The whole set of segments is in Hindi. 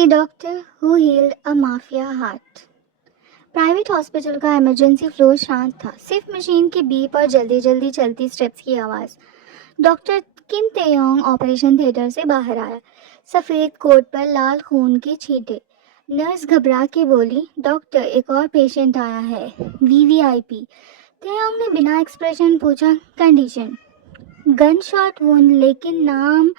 A doctor who healed a mafia heart। Private hospital का इमरजेंसी फ्लोर शांत था, सिर्फ मशीन के बीप और जल्दी जल्दी चलती स्टेप्स की आवाज़। डॉक्टर किम तेयोंग ऑपरेशन थिएटर से बाहर आया, सफ़ेद कोट पर लाल खून के छींटे। नर्स घबरा के बोली, डॉक्टर एक और पेशेंट आया है, वीवीआईपी। तेयोंग ने बिना एक्सप्रेशन पूछा, कंडीशन? गन शॉट वुंड, लेकिन नाम?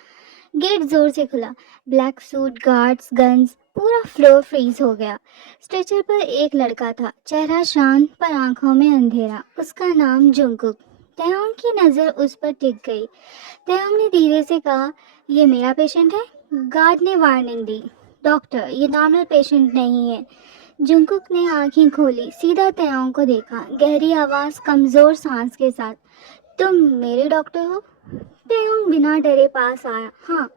गेट जोर से खुला। ब्लैक सूट, गार्ड्स, गन्स, पूरा फ्लोर फ्रीज हो गया। स्ट्रेचर पर एक लड़का था, चेहरा शांत पर आंखों में अंधेरा। उसका नाम जुंगकुक। तेयोंग की नज़र उस पर टिक गई। तेयोंग ने धीरे से कहा, ये मेरा पेशेंट है। गार्ड ने वार्निंग दी, डॉक्टर ये नॉर्मल पेशेंट नहीं है। जुंगकुक ने आंखें खोली, सीधा तेयोंग को देखा, गहरी आवाज़, कमज़ोर सांस के साथ, तुम मेरे डॉक्टर हो? तेयोंग बिना डरे पास आया, हाँ,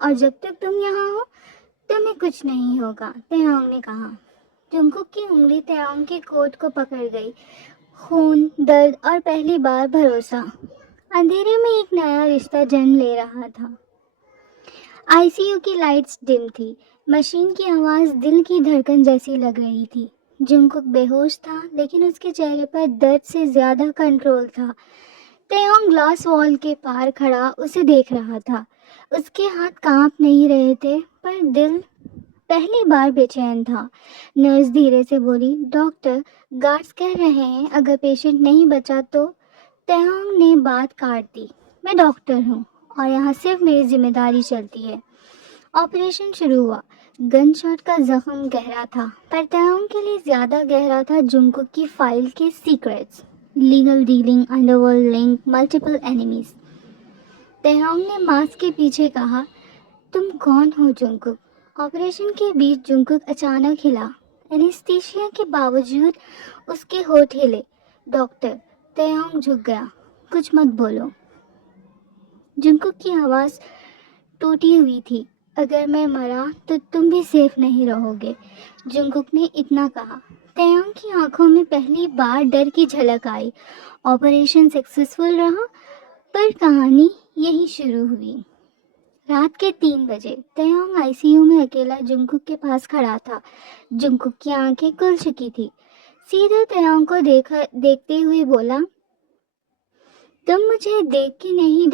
और जब तक तुम यहाँ हो तुम्हें कुछ नहीं होगा, तेयोंग ने कहा। जुंगकुक की उंगली तेयोंग के कोट को पकड़ गई। खून, दर्द और पहली बार भरोसा। अंधेरे में एक नया रिश्ता जन्म ले रहा था। आईसीयू की लाइट्स डिम थी, मशीन की आवाज़ दिल की धड़कन जैसी लग रही थी। जुंगकुक बेहोश था, लेकिन उसके चेहरे पर दर्द से ज़्यादा कंट्रोल था। तेयोंग ग्लास वॉल के पार खड़ा उसे देख रहा था। उसके हाथ कांप नहीं रहे थे, पर दिल पहली बार बेचैन था। नर्स धीरे से बोली, डॉक्टर गार्ड्स कह रहे हैं अगर पेशेंट नहीं बचा तो। तेयोंग ने बात काट दी, मैं डॉक्टर हूँ और यहाँ सिर्फ मेरी जिम्मेदारी चलती है। ऑपरेशन शुरू हुआ। गन शॉट का जख्म गहरा था, पर तेयोंग के लिए ज़्यादा गहरा था जुंगकुक की फाइल के secrets, legal dealing, underworld link, multiple enemies. Taeyong ने मास्क के पीछे कहा, तुम कौन हो जुंगकुक? ऑपरेशन के बीच जुंगकुक अचानक हिला। एनेस्थीसिया के बावजूद उसके होठ हिले। डॉक्टर। तेयोंग झुक गया, कुछ मत बोलो। जुंगकुक की आवाज़ टूटी हुई थी, अगर मैं मरा तो तुम भी सेफ नहीं रहोगे। जुंगकुक ने इतना कहा। तेयोंग की आंखों में पहली बार डर की झलक आई। ऑपरेशन सक्सेसफुल रहा, पर कहानी यही शुरू हुई। रात के 3 बजे तेयोंग आईसीयू में अकेला जुंगकुक के पास खड़ा था। जुंगकुक की आंखें खुल चुकी थी। सीधा तेयोंग को देखते हुए बोला, तुम मुझे देख के नहीं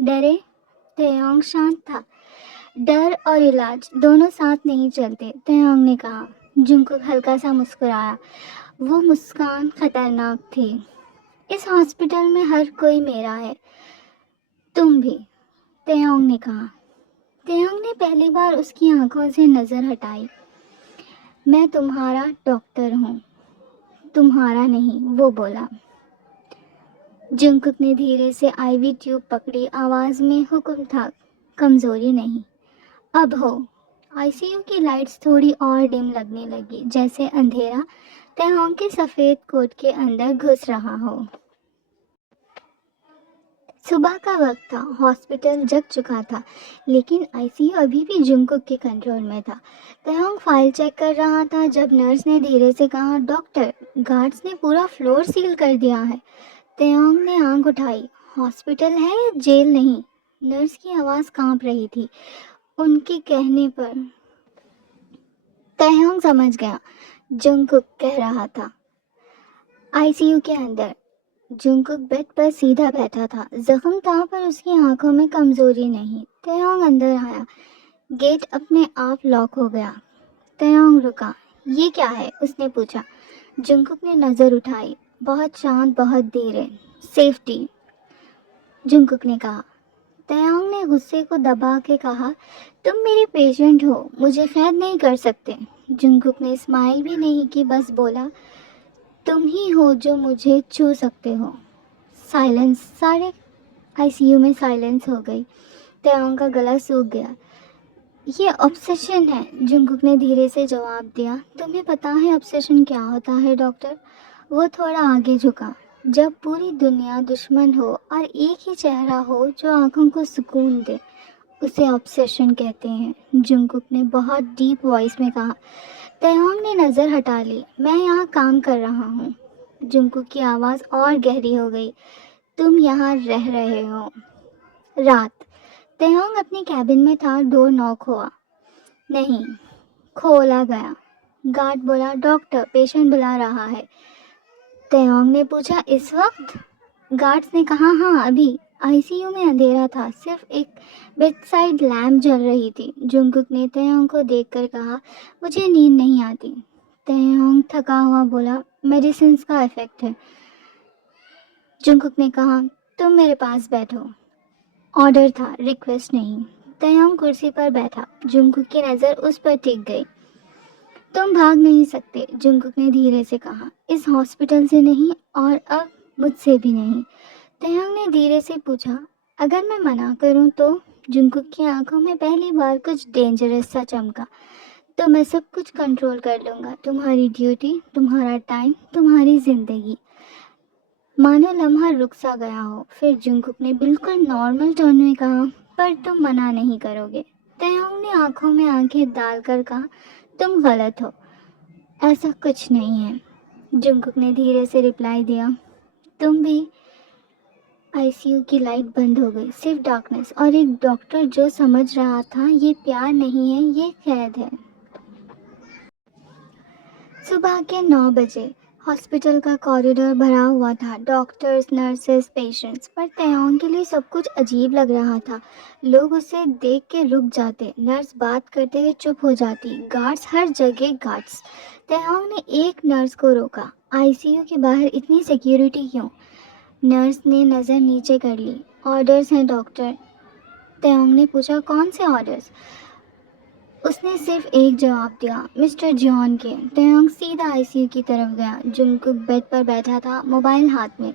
डरे? तेयोंग शांत था। डर और इलाज दोनों साथ नहीं चलते, तेयोंग ने कहा। जुंगकुक हल्का सा मुस्कुराया। वो मुस्कान खतरनाक थी। इस हॉस्पिटल में हर कोई मेरा है, तुम भी, तेयोंग ने कहा। तेयोंग ने पहली बार उसकी आंखों से नज़र हटाई। मैं तुम्हारा डॉक्टर हूँ, तुम्हारा नहीं, वो बोला। जुंगकुक ने धीरे से आईवी ट्यूब पकड़ी, आवाज़ में हुक्म था, कमज़ोरी नहीं, अब हो। आईसीयू की लाइट्स थोड़ी और डिम लगने लगी, जैसे अंधेरा तेयोंग के सफ़ेद कोट के अंदर घुस रहा हो। सुबह का वक्त था, हॉस्पिटल जग चुका था, लेकिन आईसीयू अभी भी जुंगकुक के कंट्रोल में था। तेयोंग फाइल चेक कर रहा था जब नर्स ने धीरे से कहा, डॉक्टर गार्ड्स ने पूरा फ्लोर सील कर दिया है। तेयोंग ने आंख उठाई, हॉस्पिटल है या जेल नहीं? नर्स की आवाज़ कांप रही थी। उनके कहने पर तेयोंग समझ गया, जुंगकुक कह रहा था। आईसीयू के अंदर जुंगकुक बेड पर सीधा बैठा था, जख्म था पर उसकी आंखों में कमजोरी नहीं। तेयोंग अंदर आया, गेट अपने आप लॉक हो गया। तेयोंग रुका। ये क्या है? उसने पूछा। जुंगकुक ने नज़र उठाई, बहुत शांत, बहुत धीरे। सेफ्टी, जुंगकुक ने कहा। तेयोंग ने गुस्से को दबा के कहा, तुम मेरे पेशेंट हो, मुझे कैद नहीं कर सकते। जुंगकुक ने स्माइल भी नहीं की, बस बोला, तुम ही हो जो मुझे छू सकते हो। साइलेंस। सारे आईसीयू में साइलेंस हो गई। तेयोंग का गला सूख गया। ये ऑब्सेशन है, जुंगकुक ने धीरे से जवाब दिया। तुम्हें पता है ऑब्सेशन क्या होता है डॉक्टर? वो थोड़ा आगे झुका। जब पूरी दुनिया दुश्मन हो और एक ही चेहरा हो जो आंखों को सुकून दे, उसे ऑब्सेशन कहते हैं, जुंगकुक ने बहुत डीप वॉइस में कहा। तेयोंग ने नज़र हटा ली। मैं यहाँ काम कर रहा हूँ। जुंगकुक की आवाज़ और गहरी हो गई। तुम यहाँ रह रहे हो। रात। तेयोंग अपने कैबिन में था, डोर नॉक हुआ। नहीं, खोला गया। गार्ड बोला, डॉक्टर पेशेंट बुला रहा है। तयोंग ने पूछा, इस वक्त? गार्ड्स ने कहा, हाँ अभी। आईसीयू में अंधेरा था, सिर्फ एक बेडसाइड लैम्प जल रही थी। जुंगकुक ने तयोंग को देखकर कहा, मुझे नींद नहीं आती। तयोंग थका हुआ बोला, मेडिसिन का इफेक्ट है। जुंगकुक ने कहा, तुम मेरे पास बैठो। ऑर्डर था, रिक्वेस्ट नहीं। तयोंग कुर्सी पर बैठा। जुंगकुक की नज़र उस पर टिक गई। तुम भाग नहीं सकते, जुंगकुक ने धीरे से कहा, इस हॉस्पिटल से नहीं और अब मुझसे भी नहीं। तयोंग ने धीरे से पूछा, अगर मैं मना करूं तो? जुंगकुक की आंखों में पहली बार कुछ डेंजरस सा चमका। तो मैं सब कुछ कंट्रोल कर लूंगा, तुम्हारी ड्यूटी, तुम्हारा टाइम, तुम्हारी जिंदगी। मानो लम्हा रुक सा गया हो, फिर जुंगकुक ने बिल्कुल नॉर्मल टोन में कहा, पर तुम मना नहीं करोगे। तयोंग ने आंखों में आंखें डालकर कहा, तुम गलत हो, ऐसा कुछ नहीं है। जुंगकुक ने धीरे से रिप्लाई दिया, तुम भी। आईसीयू की लाइट बंद हो गई, सिर्फ डार्कनेस और एक डॉक्टर जो समझ रहा था ये प्यार नहीं है, ये कैद है। सुबह के 9 बजे हॉस्पिटल का कॉरिडोर भरा हुआ था, डॉक्टर्स, नर्सेस, पेशेंट्स। पर तयोंग के लिए सब कुछ अजीब लग रहा था। लोग उसे देख के रुक जाते, नर्स बात करते हुए चुप हो जाती, गार्ड्स हर जगह गार्ड्स। तयोंग ने एक नर्स को रोका, आईसीयू के बाहर इतनी सिक्योरिटी क्यों? नर्स ने नज़र नीचे कर ली। ऑर्डर्स हैं डॉक्टर। तयोंग ने पूछा, कौन से ऑर्डर्स? उसने सिर्फ एक जवाब दिया, मिस्टर जॉन के। तयोंग सीधा आईसीयू की तरफ गया। जुंगकुक बेड पर बैठा था, मोबाइल हाथ में।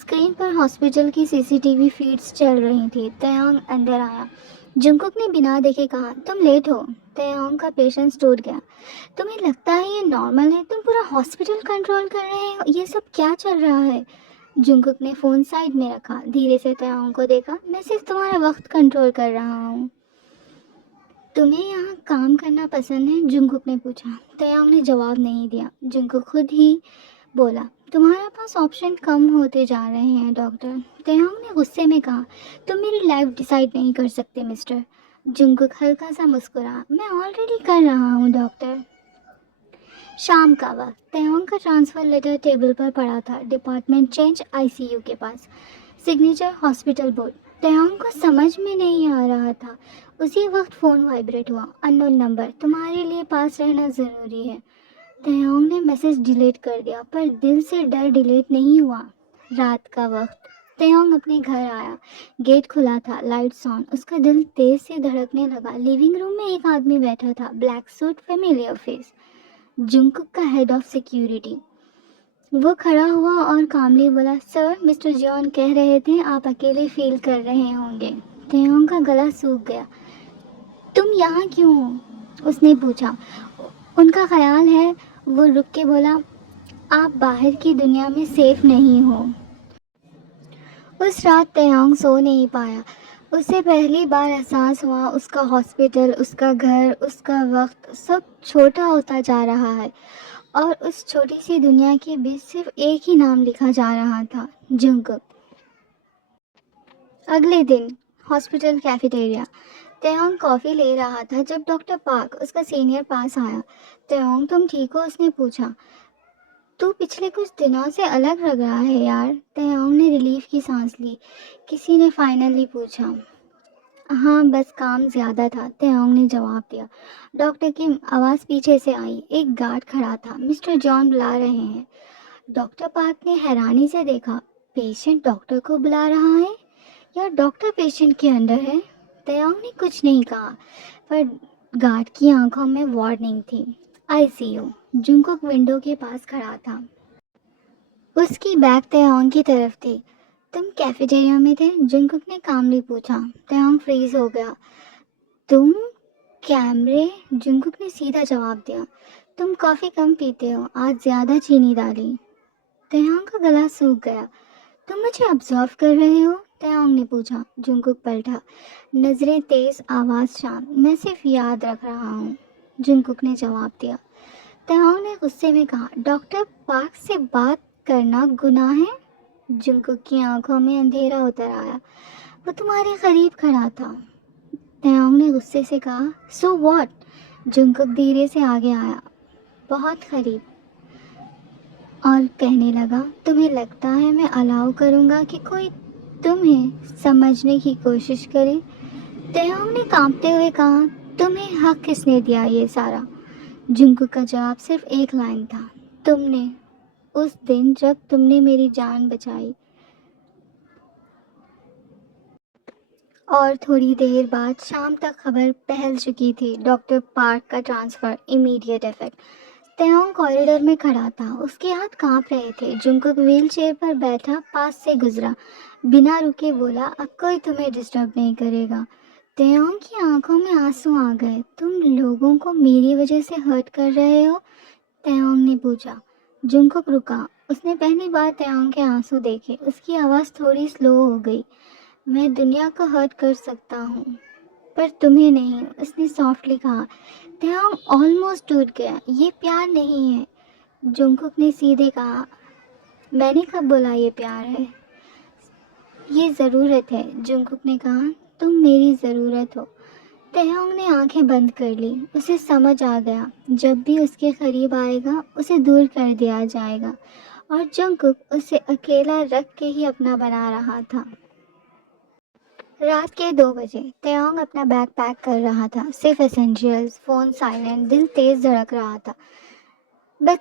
स्क्रीन पर हॉस्पिटल की सीसीटीवी फीड्स चल रही थी। तयोंग अंदर आया। जुंगकुक ने बिना देखे कहा, तुम लेट हो। तयोंग का पेशेंस टूट गया। तुम्हें लगता है ये नॉर्मल है? तुम पूरा हॉस्पिटल कंट्रोल कर रहे हो, ये सब क्या चल रहा है? जुंगकुक ने फ़ोन साइड में रखा, धीरे से तयोंग को देखा, मैं सिर्फ तुम्हारा वक्त कंट्रोल कर रहा हूँ। तुम्हें यहाँ काम करना पसंद है? जुंगकुक ने पूछा। तयोंग ने जवाब नहीं दिया। जुंगकुक खुद ही बोला, तुम्हारे पास ऑप्शन कम होते जा रहे हैं डॉक्टर। तयोंग ने गुस्से में कहा, तुम मेरी लाइफ डिसाइड नहीं कर सकते मिस्टर। जुंगकुक हल्का सा मुस्कुरा, मैं ऑलरेडी कर रहा हूँ डॉक्टर। शाम का वक्त। तयोंग का ट्रांसफ़र लेटर टेबल पर पड़ा था, डिपार्टमेंट चेंज, आईसीयू के पास, सिग्नेचर हॉस्पिटल बोर्ड। तयोंग को समझ में नहीं आ रहा था। उसी वक्त फ़ोन वाइब्रेट हुआ, अननोन नंबर, तुम्हारे लिए पास रहना ज़रूरी है। तयोंग ने मैसेज डिलीट कर दिया, पर दिल से डर डिलीट नहीं हुआ। रात का वक्त। तयोंग अपने घर आया, गेट खुला था, लाइट्स ऑन। उसका दिल तेज से धड़कने लगा। लिविंग रूम में एक आदमी बैठा था, black suit, familiar face, Jungkook का हेड ऑफ सिक्योरिटी। वो खड़ा हुआ और कामली बोला, सर मिस्टर जॉन कह रहे थे आप अकेले फील कर रहे होंगे। तयोंग का गला सूख गया। तुम यहाँ क्यों हो? उसने पूछा। उनका ख्याल है, वो रुक के बोला, आप बाहर की दुनिया में सेफ नहीं हो। उस रात तयोंग सो नहीं पाया। उसे पहली बार एहसास हुआ, उसका हॉस्पिटल, उसका घर, उसका वक्त, सब छोटा होता जा रहा है। और उस छोटी सी दुनिया के बीच सिर्फ एक ही नाम लिखा जा रहा था, जुंगकुक। अगले दिन हॉस्पिटल कैफेटेरिया। तयोंग कॉफ़ी ले रहा था जब डॉक्टर पार्क, उसका सीनियर, पास आया। तयोंग तुम ठीक हो? उसने पूछा। तू पिछले कुछ दिनों से अलग लग रहा है यार। तयोंग ने रिलीफ की सांस ली। किसी ने फाइनली पूछा। हाँ बस काम ज़्यादा था, तयोंग ने जवाब दिया। डॉक्टर की आवाज़ पीछे से आई। एक गार्ड खड़ा था। मिस्टर जॉन बुला रहे हैं। डॉक्टर पार्क ने हैरानी से देखा। पेशेंट डॉक्टर को बुला रहा है या डॉक्टर पेशेंट के अंदर है? तयोंग ने कुछ नहीं कहा, पर गार्ड की आंखों में वार्निंग थी। आईसीयू। जुंगकुक विंडो के पास खड़ा था। उसकी बैग तयोंग की तरफ थी। तुम कैफेटेरिया में थे? जुंगकुक ने कामली पूछा। तयोंग फ्रीज हो गया। तुम? कैमरे? जुंगकुक ने सीधा जवाब दिया। तुम कॉफ़ी कम पीते हो, आज ज़्यादा चीनी डाली। तयोंग का गला सूख गया। तुम मुझे ऑब्जर्व कर रहे हो? तयोंग ने पूछा। जुंगकुक पलटा, नज़रें तेज, आवाज़ शांत। मैं सिर्फ याद रख रहा हूँ, जुंगकुक ने जवाब दिया। तयोंग ने गुस्से में कहा, डॉक्टर पार्क से बात करना गुनाह है? जुंगकुक की आंखों में अंधेरा उतर आया। वो तुम्हारे करीब खड़ा था। तयोंग ने गुस्से से कहा, सो व्हाट? जुंकुक धीरे से आगे आया, बहुत करीब, और कहने लगा, तुम्हें लगता है मैं अलाउ करूँगा कि कोई तुम्हें समझने की कोशिश करे? तयोंग ने कांपते हुए कहा, तुम्हें हक किसने दिया ये सारा? जुंकुक का जवाब सिर्फ एक लाइन था, तुमने, उस दिन जब तुमने मेरी जान बचाई। और थोड़ी देर बाद शाम तक खबर फैल चुकी थी, डॉक्टर पार्क का ट्रांसफ़र, इमीडिएट इफेक्ट। तयोंग कॉरिडोर में खड़ा था, उसके हाथ कांप रहे थे। जुंकुक व्हील चेयर पर बैठा पास से गुजरा, बिना रुके बोला, अब कोई तुम्हें डिस्टर्ब नहीं करेगा। तयोंग की आंखों में आंसू आ गए, तुम लोगों को मेरी वजह से हर्ट कर रहे हो? तयोंग ने पूछा। जुंकुक रुका, उसने पहली बार तयोंग के आंसू देखे। उसकी आवाज़ थोड़ी स्लो हो गई, मैं दुनिया को हर्ट कर सकता हूँ पर तुम्हें नहीं, उसने सॉफ्टली कहा। तयोंग ऑलमोस्ट टूट गया, ये प्यार नहीं है। जुंकुक ने सीधे कहा, मैंने कब बोला ये प्यार है? ये ज़रूरत है। जुंकुक ने कहा, तुम मेरी ज़रूरत हो। तयोंग ने आंखें बंद कर ली, उसे समझ आ गया, जब भी उसके करीब आएगा उसे दूर कर दिया जाएगा, और जुंकुक उसे अकेला रख के ही अपना बना रहा था। रात के 2 बजे तयोंग अपना बैग पैक कर रहा था, सिर्फ एसेंशियल्स, फ़ोन साइलेंट, दिल तेज धड़क रहा था। बस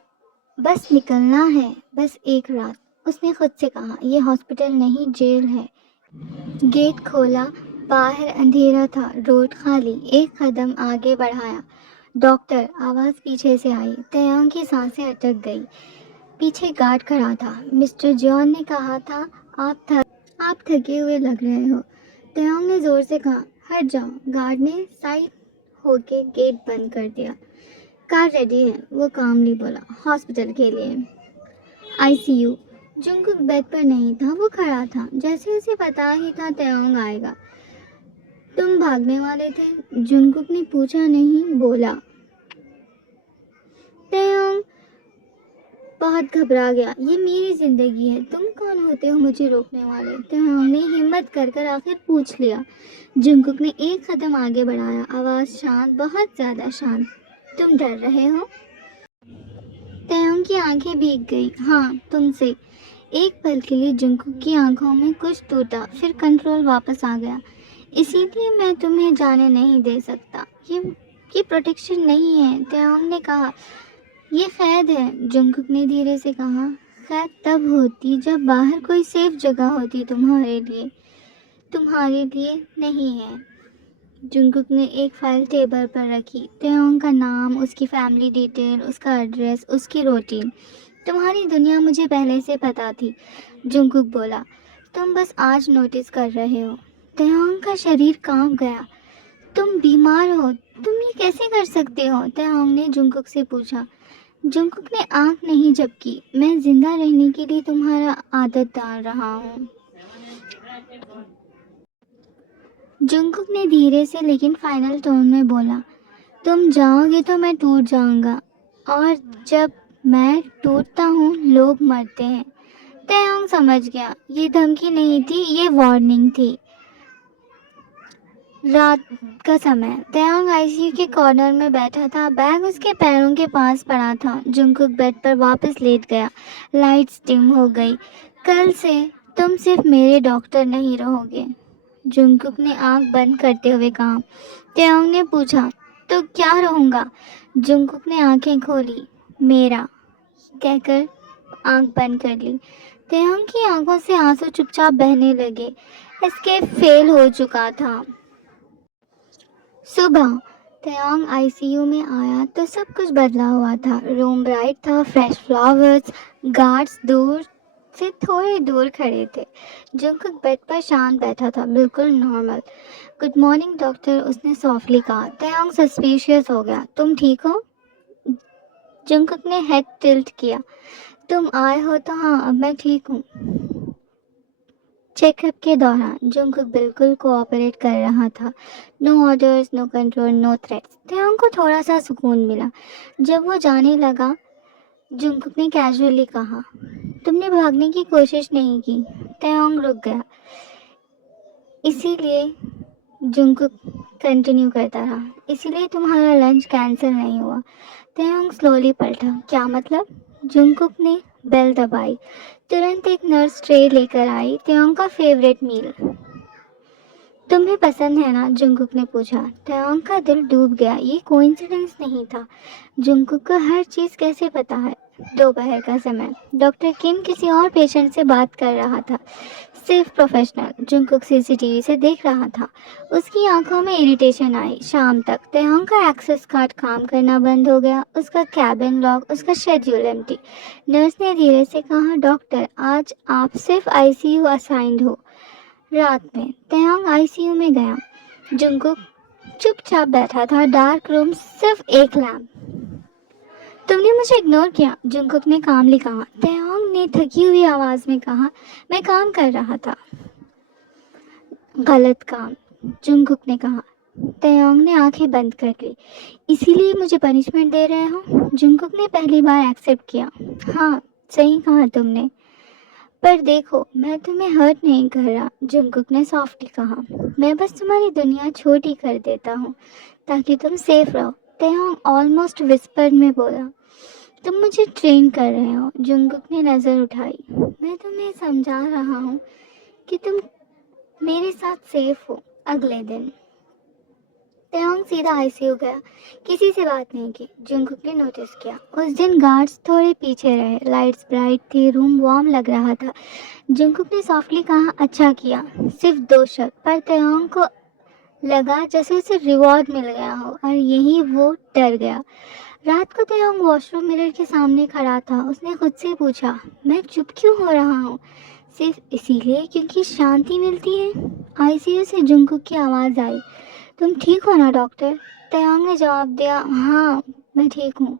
बस निकलना है, बस एक रात। उसने खुद से कहा, यह हॉस्पिटल नहीं जेल है। गेट खोला, बाहर अंधेरा था, रोड खाली। एक कदम आगे बढ़ाया, डॉक्टर, आवाज़ पीछे से आई। तयोंग की सांसें अटक गई। पीछे गार्ड खड़ा था। मिस्टर जॉन ने कहा था, आप थके हुए लग रहे हो। तयोंग ने जोर से कहा, हट जाओ। गार्ड ने साइड होके गेट बंद कर दिया। कार रेडी है, वो कामली बोला, हॉस्पिटल के लिए। आईसीयू। जुंकुक बेड पर नहीं था, वो खड़ा था, जैसे उसे पता ही था तयोंग आएगा। तुम भागने वाले थे? जुंकुक ने पूछा नहीं, बोला। तयोंग बहुत घबरा गया, ये मेरी जिंदगी है, तुम कौन होते हो मुझे रोकने वाले? तयोंग ने हिम्मत कर कर आखिर पूछ लिया। जुंकुक ने एक कदम आगे बढ़ाया, आवाज़ शांत, बहुत ज़्यादा शांत, तुम डर रहे हो? तयोंग की आंखें भीग गई। हाँ, तुमसे। एक पल के लिए जुंकुक की आंखों में कुछ टूटा, फिर कंट्रोल वापस आ गया। इसीलिए मैं तुम्हें जाने नहीं दे सकता। ये प्रोटेक्शन नहीं है, तयोंग ने कहा। ये कैद है, जुंकुक ने धीरे से कहा। कैद तब होती जब बाहर कोई सेफ जगह होती तुम्हारे लिए नहीं है। जुंकुक ने एक फाइल टेबल पर रखी, तयोंग का नाम, उसकी फैमिली डिटेल, उसका एड्रेस, उसकी रूटीन। तुम्हारी दुनिया मुझे पहले से पता थी, जुंकुक बोला, तुम बस आज नोटिस कर रहे हो। तयोंग का शरीर कांप गया। तुम बीमार हो, तुम ये कैसे कर सकते हो? तयोंग ने जुंकुक से पूछा। जुंकुक ने आंख नहीं झपकी। मैं जिंदा रहने के लिए तुम्हारा आदत डाल रहा हूँ। जुंकुक ने धीरे से लेकिन फाइनल टोन में बोला, तुम जाओगे तो मैं टूट जाऊंगा, और जब मैं टूटता हूँ लोग मरते हैं। तयोंग समझ गया, ये धमकी नहीं थी, ये वार्निंग थी। रात का समय, तयोंग आईसीयू के कॉर्नर में बैठा था, बैग उसके पैरों के पास पड़ा था। जुंकुक बेड पर वापस लेट गया, लाइट्स डिम हो गई। कल से तुम सिर्फ मेरे डॉक्टर नहीं रहोगे, जुंकुक ने आंख बंद करते हुए कहा। तयोंग ने पूछा, तो क्या रहूँगा? जुंकुक ने आंखें खोली, मेरा कहकर आंख बंद कर ली। तयोंग की आंखों से आंसू चुपचाप बहने लगे। एस्केप फेल हो चुका था। सुबह तयोंग आईसीयू में आया तो सब कुछ बदला हुआ था। रूम ब्राइट था, फ्रेश फ्लावर्स, गार्ड्स दूर से थोड़े दूर खड़े थे। जुंकुक बेड पर शांत बैठा था, बिल्कुल नॉर्मल। गुड मॉर्निंग डॉक्टर, उसने सॉफ्टली कहा। तयोंग सस्पिशियस हो गया, तुम ठीक हो? जुंकुक ने हेड टिल्ट किया। तुम आए हो तो हाँ, अब मैं ठीक हूँ। चेकअप के दौरान जुंकुक बिल्कुल कोऑपरेट कर रहा था। No orders, no control, no threats. Taeyong को थोड़ा सा सुकून मिला। जब वो जाने लगा, जुंकुक ने कैजुअली कहा, तुमने भागने की कोशिश नहीं की। तयोंग रुक गया। इसीलिए जुंकुक कंटिन्यू करता रहा, इसीलिए तुम्हारा लंच कैंसिल नहीं हुआ। तेयोंग स्लोली पलटा। क्या मतलब? जुंगकुक ने बेल दबाई। तुरंत एक नर्स ट्रे लेकर आई। तेयोंग का फेवरेट मील। तुम्हें पसंद है ना? जुंगकुक ने पूछा। तेयोंग का दिल डूब गया। ये कोइंसिडेंस नहीं था। जुंगकुक को हर चीज कैसे पता है? दोपहर का समय। डॉक्टर किम किसी और पेशेंट से बात कर रहा था। सिर्फ प्रोफेशनल। जुंगकुक सीसीटीवी से देख रहा था। उसकी आंखों में इरिटेशन आई। शाम तक तेयोंग का एक्सेस कार्ड काम करना बंद हो गया। उसका कैबिन लॉक, उसका शेड्यूल एम्प्टी। नर्स ने धीरे से कहा, डॉक्टर आज आप सिर्फ आईसीयू असाइंड हो। रात में तेयोंग आईसीयू में गया। जुंगकुक चुपचाप बैठा था। डार्क रूम, सिर्फ एक लैम्प। तुमने मुझे इग्नोर किया, जुंगकुक ने कामली कहा। तेयोंग ने थकी हुई आवाज में कहा, मैं काम कर रहा था। गलत काम, जुंगकुक ने कहा। तेयोंग ने आंखें बंद कर ली। इसीलिए मुझे पनिशमेंट दे रहे हो? जुंगकुक ने पहली बार एक्सेप्ट किया। हाँ, सही कहा तुमने। पर देखो, मैं तुम्हें हर्ट नहीं कर रहा, जुंगकुक ने सॉफ्टली कहा। मैं बस तुम्हारी दुनिया छोटी कर देता हूँ ताकि तुम सेफ रहो। तेयोंग ऑलमोस्ट विस्पर में बोला। तुम मुझे ट्रेन कर रहे हो, जुंगकुक ने नजर उठाई। मैं तुम्हें समझा रहा हूँ कि तुम मेरे साथ सेफ हो। अगले दिन तेयोंग सीधा आईसीयू गया। किसी से बात नहीं की। जुंगकुक ने नोटिस किया। उस दिन गार्ड्स थोड़े पीछे रहे। लाइट्स ब्राइट थी, रूम वार्म लग रहा था। जुंगकुक ने सॉफ्टली कहा, अच्छा किया। सिर्फ 2 शब्द, पर तेयोंग को लगा जैसे उसे रिवॉर्ड मिल गया हो, और यही वो डर गया। रात को तेयोंग वॉशरूम मिरर के सामने खड़ा था। उसने खुद से पूछा, मैं चुप क्यों हो रहा हूँ? सिर्फ इसीलिए क्योंकि शांति मिलती है? आईसीयू से जुंगकुक की आवाज़ आई, तुम ठीक हो ना डॉक्टर? तेयोंग ने जवाब दिया, हाँ मैं ठीक हूँ।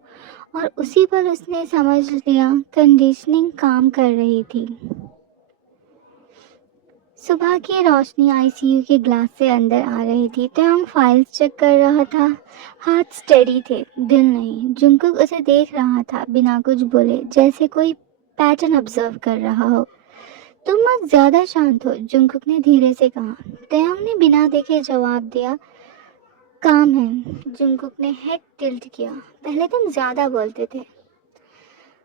और उसी पर उसने समझ लिया कंडीशनिंग काम कर रही थी। सुबह की रोशनी आईसीयू के ग्लास से अंदर आ रही थी। तेयोंग फाइल्स चेक कर रहा था। हाथ स्टेडी थे, दिल नहीं। जुंगकुक उसे देख रहा था बिना कुछ बोले, जैसे कोई पैटर्न ऑब्जर्व कर रहा हो। तुम आज ज्यादा शांत हो, जुंगकुक ने धीरे से कहा। तेयोंग ने बिना देखे जवाब दिया, काम है। जुंगकुक ने हेड टिल्ट किया। पहले तुम ज्यादा बोलते थे।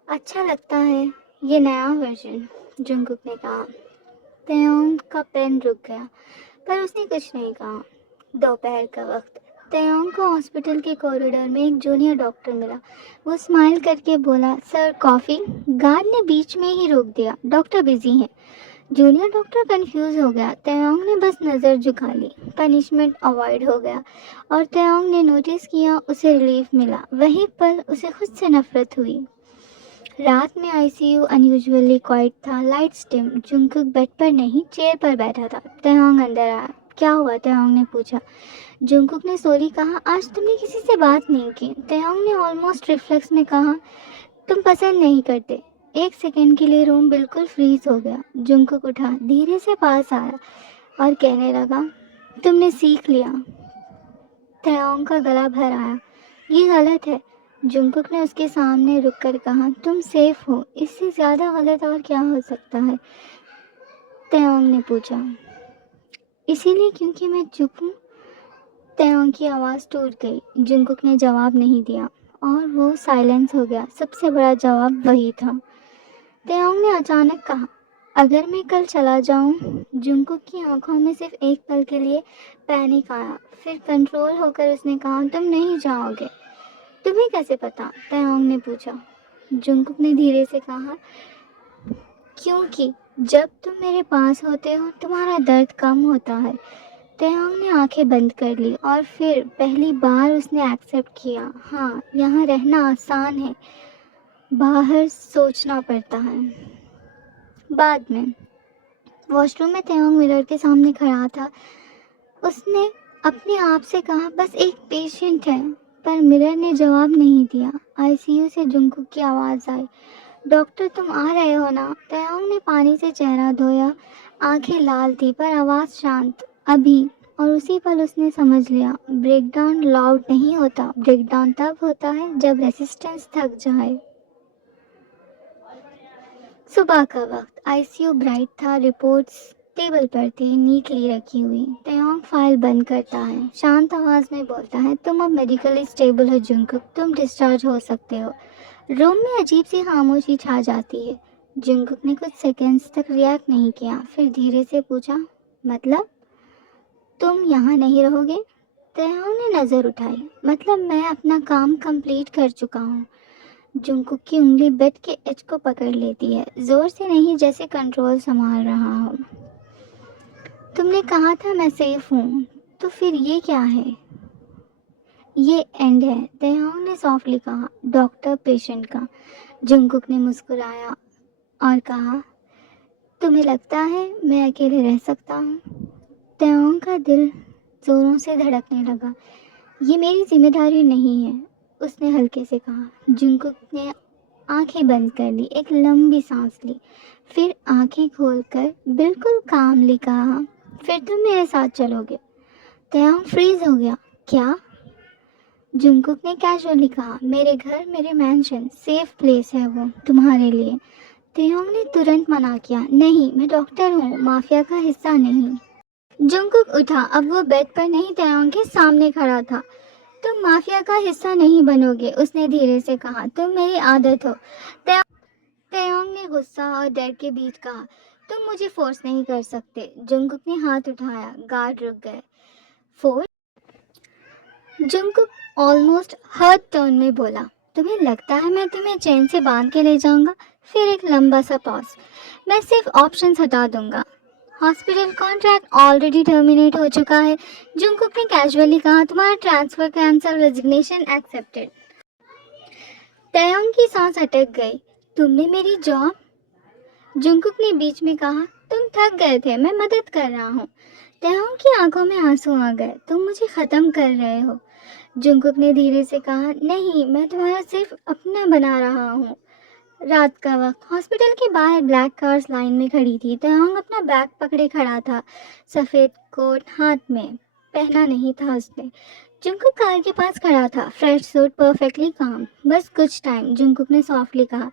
अच्छा लगता है ये नया वर्जन, जुंगकुक ने कहा। तेयोंग का पेन रुक गया, पर उसने कुछ नहीं कहा। दोपहर का वक्त। तेयोंग को हॉस्पिटल के कॉरिडोर में एक जूनियर डॉक्टर मिला। वो स्माइल करके बोला, सर कॉफ़ी? गार्ड ने बीच में ही रोक दिया, डॉक्टर बिजी हैं। जूनियर डॉक्टर कंफ्यूज हो गया। तेयोंग ने बस नज़र झुका ली। पनिशमेंट अवॉइड हो गया, और तेयोंग ने नोटिस किया उसे रिलीफ मिला। वहीं पर उसे खुद से नफरत हुई। रात में आईसीयू अनयूजुअली क्वाइट था। Lights dim. जुंगकुक बेड पर नहीं, चेयर पर बैठा था। तेयोंग अंदर आया। क्या हुआ? तेयोंग ने पूछा। जुंगकुक ने सोली कहा, आज तुमने किसी से बात नहीं की। तेयोंग ने ऑलमोस्ट रिफ्लेक्स में कहा, तुम पसंद नहीं करते। एक सेकंड के लिए रूम बिल्कुल फ्रीज हो गया। जुंगकुक उठा, धीरे से पास आया और कहने लगा, तुमने सीख लिया। तेयोंग का गला भर आया। ये गलत है, जुंगकुक ने उसके सामने रुककर कहा। तुम सेफ हो, इससे ज्यादा गलत और क्या हो सकता है? तेयोंग ने पूछा। इसीलिए क्योंकि मैं चुप हूँ? तेयोंग की आवाज़ टूट गई। जुंगकुक ने जवाब नहीं दिया, और वो साइलेंस हो गया। सबसे बड़ा जवाब वही था। तेयोंग ने अचानक कहा, अगर मैं कल चला जाऊं? जुंगकुक की आंखों में सिर्फ एक पल के लिए पैनिक आया। फिर कंट्रोल होकर उसने कहा, तुम नहीं जाओगे। तुम्हें कैसे पता? तेयोंग ने पूछा। जुंगकुक ने धीरे से कहा, क्योंकि जब तुम मेरे पास होते हो तुम्हारा दर्द कम होता है। तेयोंग ने आंखें बंद कर ली, और फिर पहली बार उसने एक्सेप्ट किया, हाँ यहाँ रहना आसान है, बाहर सोचना पड़ता है। बाद में वॉशरूम में तेयोंग मिरर के सामने खड़ा था। उसने अपने आप से कहा, बस एक पेशेंट है, पर मिरर ने जवाब नहीं दिया। आईसीयू से जुंगकुक की आवाज़ आई, डॉक्टर तुम आ रहे हो ना? तेयोंग ने पानी से चेहरा धोया। आंखें लाल थी, पर आवाज़ शांत, अभी। और उसी पल उसने समझ लिया, ब्रेकडाउन लाउड नहीं होता। ब्रेकडाउन तब होता है जब रेसिस्टेंस थक जाए। सुबह का वक्त। आईसीयू ब्राइट था। रिपोर्ट्स टेबल पर थी नीटली रखी हुई। तयोंग फाइल बंद करता है, शांत आवाज में बोलता है, तुम अब मेडिकली स्टेबल हो जुंगकुक, तुम डिस्चार्ज हो सकते हो। रूम में अजीब सी खामोशी छा जाती है। जुंगकुक ने कुछ सेकंड्स तक रिएक्ट नहीं किया, फिर धीरे से पूछा, मतलब तुम यहाँ नहीं रहोगे? तयोंग ने नज़र उठाई, मतलब मैं अपना काम कंप्लीट कर चुका हूँ। जुंगकुक की उंगली बेड के एज को पकड़ लेती है, जोर से नहीं, जैसे कंट्रोल संभाल रहा हो। तुमने कहा था मैं सेफ हूँ, तो फिर ये क्या है? ये एंड है, तयोंग ने सॉफ्टली कहा, डॉक्टर पेशेंट का। जुंगकुक ने मुस्कुराया और कहा, तुम्हें लगता है मैं अकेले रह सकता हूँ? तयोंग का दिल जोरों से धड़कने लगा। ये मेरी जिम्मेदारी नहीं है, उसने हल्के से कहा। जुंगकुक ने आंखें बंद कर ली, एक लंबी सांस ली, फिर आंखें खोलकर बिल्कुल कामली कहा, फिर तुम मेरे साथ चलोगे? तयोंग फ्रीज हो गया। क्या? जुंगकुक ने कैजुअली कहा, मेरे घर, मेरे मैंशन, सेफ प्लेस है वो तुम्हारे लिए। तयोंग ने तुरंत मना किया, नहीं, मैं डॉक्टर हूँ, माफिया का हिस्सा नहीं। जुंगकुक उठा, अब वो बेड पर नहीं, तयोंग के सामने खड़ा था। तुम माफिया का हिस्सा नहीं बनोगे, उसने धीरे से कहा, तुम मेरी आदत हो। तयोंग ने गुस्सा और डर के बीच कहा, तुम मुझे फोर्स नहीं कर सकते। जुंगकुक ने हाथ उठाया, गार्ड रुक गए। Force? Jungkook almost hurt tone में बोला, तुम्हें लगता है मैं तुम्हें चैन से बांध के ले जाऊंगा? फिर एक लंबा सा पॉज। मैं सिर्फ ऑप्शंस हटा दूंगा। हॉस्पिटल कॉन्ट्रैक्ट ऑलरेडी टर्मिनेट हो चुका है। जुंगकुक ने कैजुअली कहा, तुम्हारा ट्रांसफर कैंसिल, रेजिग्नेशन एक्सेप्टेड। तयोंग की सांस अटक गई। तुमने मेरी जॉब? जुंगकुक ने बीच में कहा, तुम थक गए थे, मैं मदद कर रहा हूँ। तयोंग की आंखों में आंसू आ गए, तुम मुझे खत्म कर रहे हो। जुंगकुक ने धीरे से कहा, नहीं, मैं तुम्हारा सिर्फ अपना बना रहा हूँ। रात का वक्त, हॉस्पिटल के बाहर ब्लैक कार्स लाइन में खड़ी थी। तयोंग अपना बैग पकड़े खड़ा था, सफ़ेद कोट हाथ में, पहना नहीं था उसने। जुंगकुक कार के पास खड़ा था, फ्रेश सूट, परफेक्टली काम। बस कुछ टाइम, जुंगकुक ने सॉफ्टली कहा,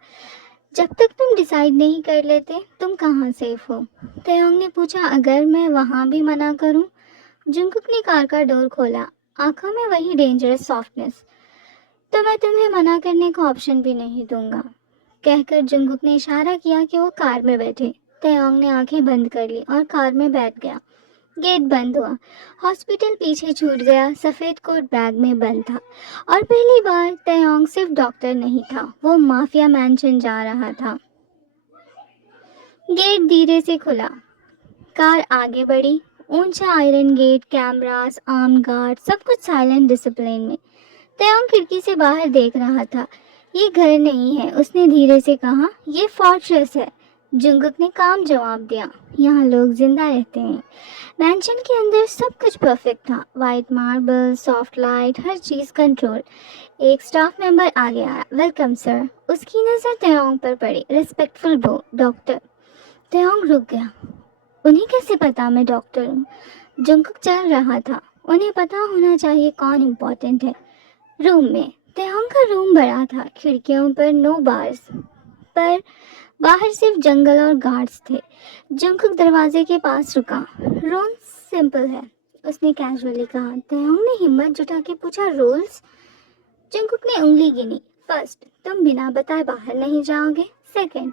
जब तक तुम डिसाइड नहीं कर लेते तुम कहाँ सेफ हो। तयोंग ने पूछा, अगर मैं वहाँ भी मना करूँ? जुंगकुक ने कार का डोर खोला, आंखों में वही डेंजरस सॉफ्टनेस। तो मैं तुम्हें मना करने का ऑप्शन भी नहीं दूंगा, कहकर जुंगकुक ने इशारा किया कि वो कार में बैठे। तयोंग ने आंखें बंद कर ली और कार में बैठ गया। गेट बंद हुआ, हॉस्पिटल पीछे छूट गया, सफेद कोट बैग में बंद था और पहली बार तयोंग सिर्फ डॉक्टर नहीं था, वो माफिया मैंशन जा रहा था। गेट धीरे से खुला, कार आगे बढ़ी, ऊंचा iron gate, cameras, arm guard, सब कुछ साइलेंट डिसिप्लिन में। तयोंग खिड़की से बाहर देख रहा था। ये घर नहीं है, उसने धीरे से कहा, ये फोर्ट्रेस है। जुंगकुक ने काम जवाब दिया, यहाँ लोग जिंदा रहते हैं। मैंशन के अंदर सब कुछ परफेक्ट था, वाइट मार्बल, सॉफ्ट लाइट, हर चीज कंट्रोल। एक स्टाफ मेंबर आगे आया, वेलकम सर। उसकी नजर तयोंग पर पड़ी, रिस्पेक्टफुल बो, डॉक्टर। तयोंग रुक गया, उन्हें कैसे पता मैं डॉक्टर हूँ? जुंगकुक चल रहा था, उन्हें पता होना चाहिए कौन इम्पोर्टेंट है। रूम में, तयोंग का रूम बड़ा था, खिड़कियों पर नो बार्स, पर बाहर सिर्फ जंगल और गार्ड्स थे। जुंगकुक दरवाजे के पास रुका। रूम सिंपल है, उसने कैजुअली कहा। तयोंग ने हिम्मत जुटा के पूछा, रूल्स? जुंगकुक ने उंगली गिनी। फर्स्ट, तुम बिना बताए बाहर नहीं जाओगे। सेकंड,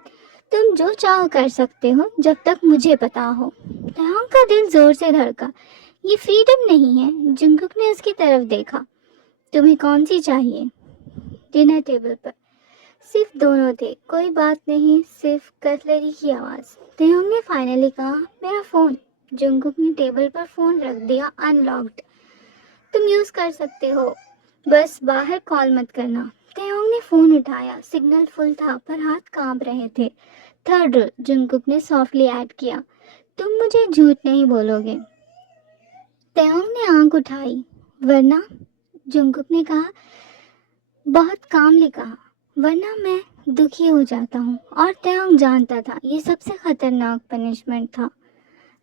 तुम जो चाहो कर सकते हो जब तक मुझे पता हो। तयोंग का दिल जोर से धड़का। ये फ्रीडम नहीं है। जुंगकुक ने उसकी तरफ देखा। तुम्हें कौन सी चाहिए? डिनर टेबल पर सिर्फ दोनों थे, कोई बात नहीं, सिर्फ कटलरी की आवाज। तयोंग ने फाइनली कहा, मेरा फोन। जुंगकुक ने टेबल पर फोन रख दिया, अनलॉक्ड। तुम यूज कर सकते हो, बस बाहर कॉल मत करना। तयोंग ने फोन उठाया, सिग्नल फुल था पर हाथ कांप रहे थे। थर्ड रूल, जुंगकुक ने सॉफ्टली ऐड किया, तुम मुझे झूठ नहीं बोलोगे। तयोंग ने आंख उठाई, वरना? जुंगकुक ने कहा, बहुत कामली कहा, वरना मैं दुखी हो जाता हूँ। और तयोंग जानता था ये सबसे खतरनाक पनिशमेंट था।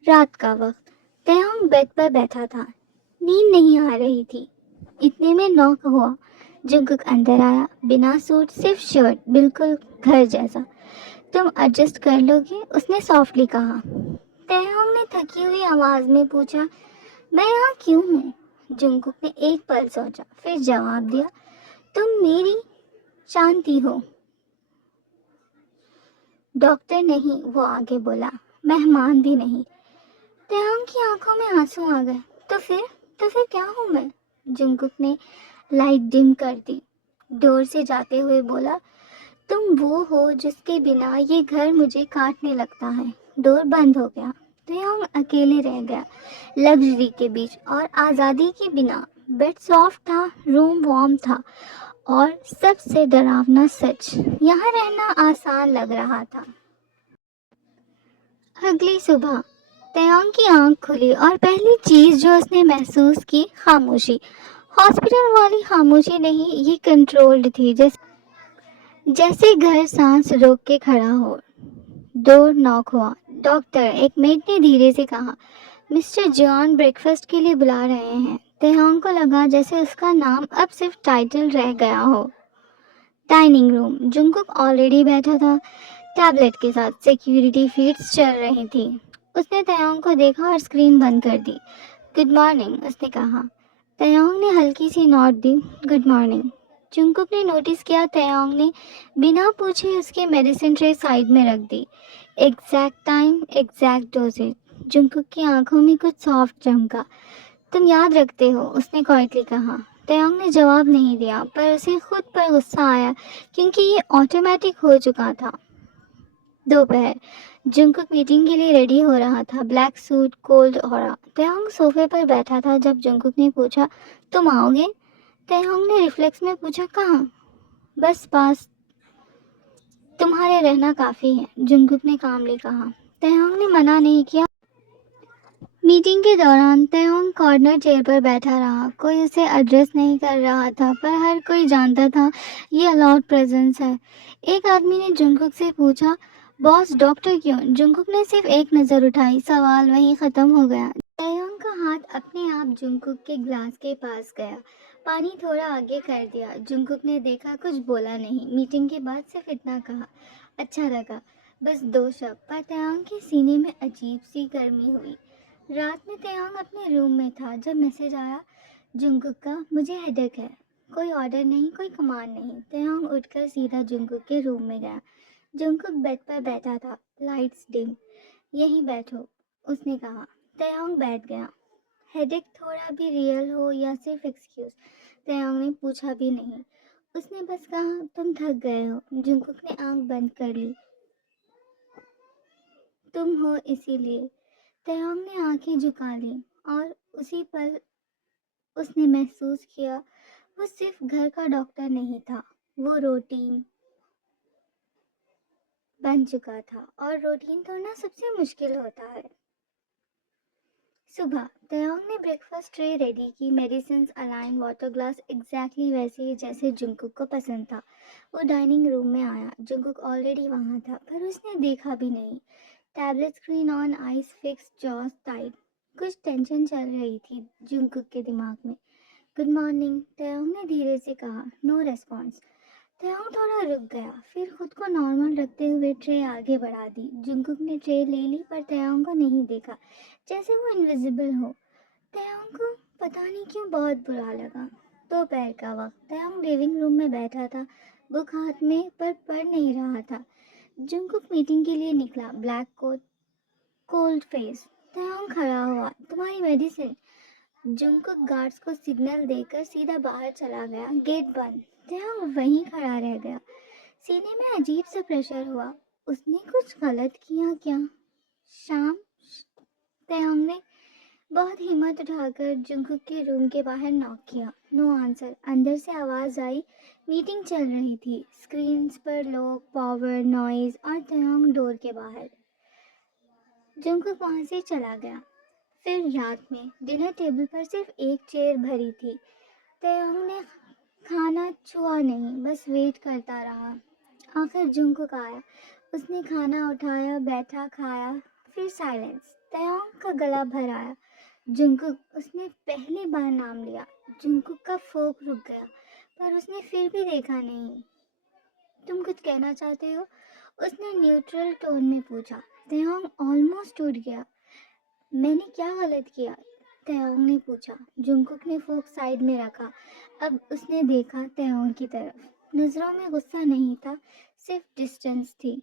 रात का वक्त, तयोंग बेड पर बैठा था, नींद नहीं आ रही थी। इतने में नॉक हुआ। जुंगकुक अंदर आया, बिना सूट, सिर्फ शर्ट, बिल्कुल घर जैसा। तुम एडजस्ट कर लोगे? उसने सॉफ्टली कहा। तैयोंग ने थकी हुई आवाज में पूछा, मैं यहाँ क्यों हूँ? जुंगकुक ने एक पल सोचा, फिर जवाब दिया, तुम मेरी शांति हो। डॉक्टर नहीं, वो आगे बोला, मेहमान भी नहीं। तैयोंग की आंखों में आंसू आ गए। तो फिर क्या हूँ मैं? जुंगकुक ने लाइट डिम कर दी, डोर से जाते हुए बोला, तुम वो हो जिसके बिना ये घर मुझे काटने लगता है। डोर बंद हो गया। तैयोंग अकेले रह गया, लग्जरी के बीच और आज़ादी के बिना। बेड सॉफ्ट था, रूम वार्म था और सबसे डरावना सच, यहाँ रहना आसान लग रहा था। अगली सुबह तैयोंग की आंख खुली और पहली चीज जो उसने महसूस की, खामोशी। हॉस्पिटल वाली खामोशी नहीं, ये कंट्रोल्ड थी, जैसे घर सांस रोक के खड़ा हो। डोर नॉक हुआ। डॉक्टर, एक मेड ने धीरे से कहा, मिस्टर जॉन ब्रेकफास्ट के लिए बुला रहे हैं। तेहोंग को लगा जैसे उसका नाम अब सिर्फ टाइटल रह गया हो। Dining room. जुंगकुक ऑलरेडी बैठा था, टैबलेट के साथ। सिक्योरिटी फीड्स चल रही थी। उसने तेहोंग को देखा और स्क्रीन बंद कर दी। गुड मॉर्निंग, उसने कहा। तेहोंग ने हल्की सी नोट दी, गुड मॉर्निंग। जुंगकुक ने नोटिस किया तेहोंग ने बिना पूछे उसके मेडिसिन ट्रे साइड में रख दी। Exact time, exact doses. Jungkook की आंखों में कुछ सॉफ्ट चमका। तुम याद रखते हो, उसने क्वाइटली कहा। तेयोंग ने जवाब नहीं दिया, पर उसे खुद पर गुस्सा आया क्योंकि ये ऑटोमेटिक हो चुका था। दोपहर। जुंगकुक मीटिंग के लिए रेडी हो रहा था, ब्लैक सूट, कोल्ड ऑरा। तेयोंग सोफे पर बैठा था जब जुंगकुक ने पूछा, तुम आओगे? तेयोंग ने रिफ्लेक्स में पूछा, कहाँ? बस पास, तुम्हारे रहना काफी है, जुंगकुक ने कामली कहा। तेयोंग ने मना नहीं किया। मीटिंग के दौरान तेयोंग कॉर्नर चेयर पर बैठा रहा। कोई उसे एड्रेस नहीं कर रहा था, पर हर कोई जानता था ये अलाउड प्रेजेंस है। एक आदमी ने जुंगकुक से पूछा, बॉस डॉक्टर क्यों? जुंगकुक ने सिर्फ एक नज़र उठाई, सवाल वहीं ख़त्म हो गया। तेयोंग का हाथ अपने आप जुंगकुक के ग्लास के पास गया, पानी थोड़ा आगे कर दिया। जुंगकुक ने देखा, कुछ बोला नहीं। मीटिंग के बाद सिर्फ इतना कहा, अच्छा लगा, बस दो शब्द। पर तेयोंग के सीने में अजीब सी गर्मी हुई। रात में तेयोंग अपने रूम में था जब मैसेज आया, जुंगकुक का, मुझे हेडेक है। कोई ऑर्डर नहीं, कोई कमांड नहीं। तेयोंग उठकर सीधा जुंगकुक के रूम में गया। जुंगकुक बेड पर बैठा था, लाइट्स डिम। यहीं बैठो, उसने कहा। तेयोंग बैठ गया। हेडेक थोड़ा भी रियल हो या सिर्फ एक्सक्यूज? तेयोंग ने पूछा भी नहीं। उसने बस कहा, तुम थक गए हो। जुंगकुक ने आंख बंद कर ली। तुम हो इसीलिए। तेयोंग ने आंखें झुका ली और उसी पल उसने महसूस किया वो सिर्फ घर का डॉक्टर नहीं था, वो रूटीन बन चुका था। और रूटीन तोड़ना सबसे मुश्किल होता है। सुबह तेयोंग ने ब्रेकफास्ट ट्रे रेडी की, medicine align, water glass exactly वैसे ही जैसे जुंगकुक को पसंद था। वो डाइनिंग रूम में आया। जुंगकुक ऑलरेडी वहाँ था, पर उसने देखा भी नहीं। Tablet screen on, eyes fix, jaws tight. कुछ टेंशन चल रही थी जुंगकुक के दिमाग में। गुड मॉर्निंग, तेयोंग ने धीरे से कहा। No response. तेयोंग थोड़ा रुक गया, फिर खुद को नॉर्मल रखते हुए ट्रे आगे बढ़ा दी। जुंगकुक ने ट्रे ले ली, पर तेयोंग को नहीं देखा, जैसे वो इनविजिबल हो। तेयोंग को पता नहीं क्यों बहुत बुरा लगा। दोपहर का वक्त। तेयोंग लिविंग रूम में बैठा था, बुक हाथ में, पर पढ़ नहीं रहा था। जुंगकुक मीटिंग के लिए निकला, ब्लैक कोट, कोल्ड फेस। तेयोंग खड़ा हुआ, तुम्हारी मेडिसिन? जुंगकुक गार्ड्स को सिग्नल देकर सीधा बाहर चला गया। गेट बंद। तेयोंग वहीं खड़ा रह गया। सीने में अजीब सा प्रेशर हुआ। उसने कुछ गलत किया क्या? शाम। तेयोंग ने बहुत हिम्मत उठाकर जुंगकुक के रूम के बाहर नॉक किया। No answer. अंदर से आवाज आई, मीटिंग चल रही थी। स्क्रीन्स पर लोग, पावर, नॉइज और तेयोंग डोर के बाहर। जुंगकुक वहां से चला गया। फिर रात में डिनर टेबल पर सिर्फ एक चेयर भरी थी। तेयोंग ने खाना छुआ नहीं, बस वेट करता रहा। आखिर जुंगकुक आया। उसने खाना उठाया, बैठा, खाया। फिर साइलेंस। तेयोंग का गला भर आया। जुंगकुक, उसने पहली बार नाम लिया। जुंगकुक का फोक रुक गया, पर उसने फिर भी देखा नहीं। तुम कुछ कहना चाहते हो? उसने न्यूट्रल टोन में पूछा। तेयोंग ऑलमोस्ट टूट गया। मैंने क्या गलत किया? तयोंग ने पूछा। जुंगकुक ने फोक साइड में रखा। अब उसने देखा तयोंग की तरफ। नजरों में गुस्सा नहीं था, सिर्फ डिस्टेंस थी।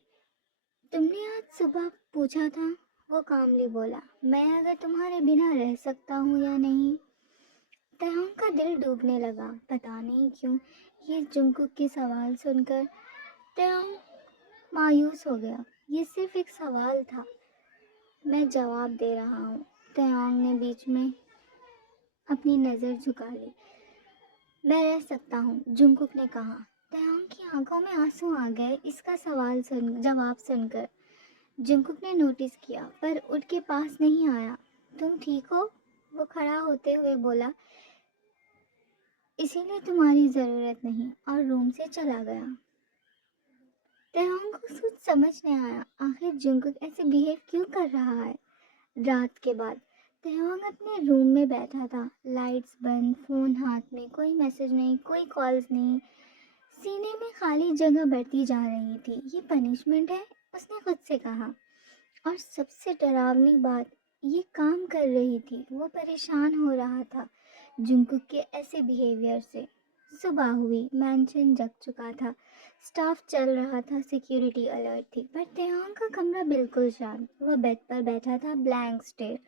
तुमने आज सुबह पूछा था, वो कामली बोला, मैं अगर तुम्हारे बिना रह सकता हूँ या नहीं। तयोंग का दिल डूबने लगा। पता नहीं क्यों ये जुंगकुक के सवाल सुनकर तयोंग मायूस हो गया। ये सिर्फ एक सवाल था, मैं जवाब दे रहा हूँ। तयोंग ने बीच में अपनी नज़र झुका ली। मैं रह सकता हूँ, जुंगकुक ने कहा। तयोंग की आंखों में आंसू आ गए इसका जवाब सुनकर। जुंगकुक ने नोटिस किया पर उठ के पास नहीं आया। तुम ठीक हो? वो खड़ा होते हुए बोला। इसीलिए तुम्हारी ज़रूरत नहीं, और रूम से चला गया। तयोंग को कुछ समझ नहीं आया, आखिर जुंगकुक ऐसे बिहेव क्यों कर रहा है। रात के बाद तयोंग अपने रूम में बैठा था, लाइट्स बंद, फोन हाथ में, कोई मैसेज नहीं, कोई कॉल्स नहीं। सीने में खाली जगह बढ़ती जा रही थी। ये पनिशमेंट है, उसने खुद से कहा। और सबसे डरावनी बात, ये काम कर रही थी। वो परेशान हो रहा था जुंगकुक के ऐसे बिहेवियर से। सुबह हुई, मैंशन जग चुका था, स्टाफ चल रहा था, सिक्योरिटी अलर्ट थी, पर तेहांग का कमरा बिल्कुल शांत। वो बेड पर बैठा था, ब्लैंक स्टेयर।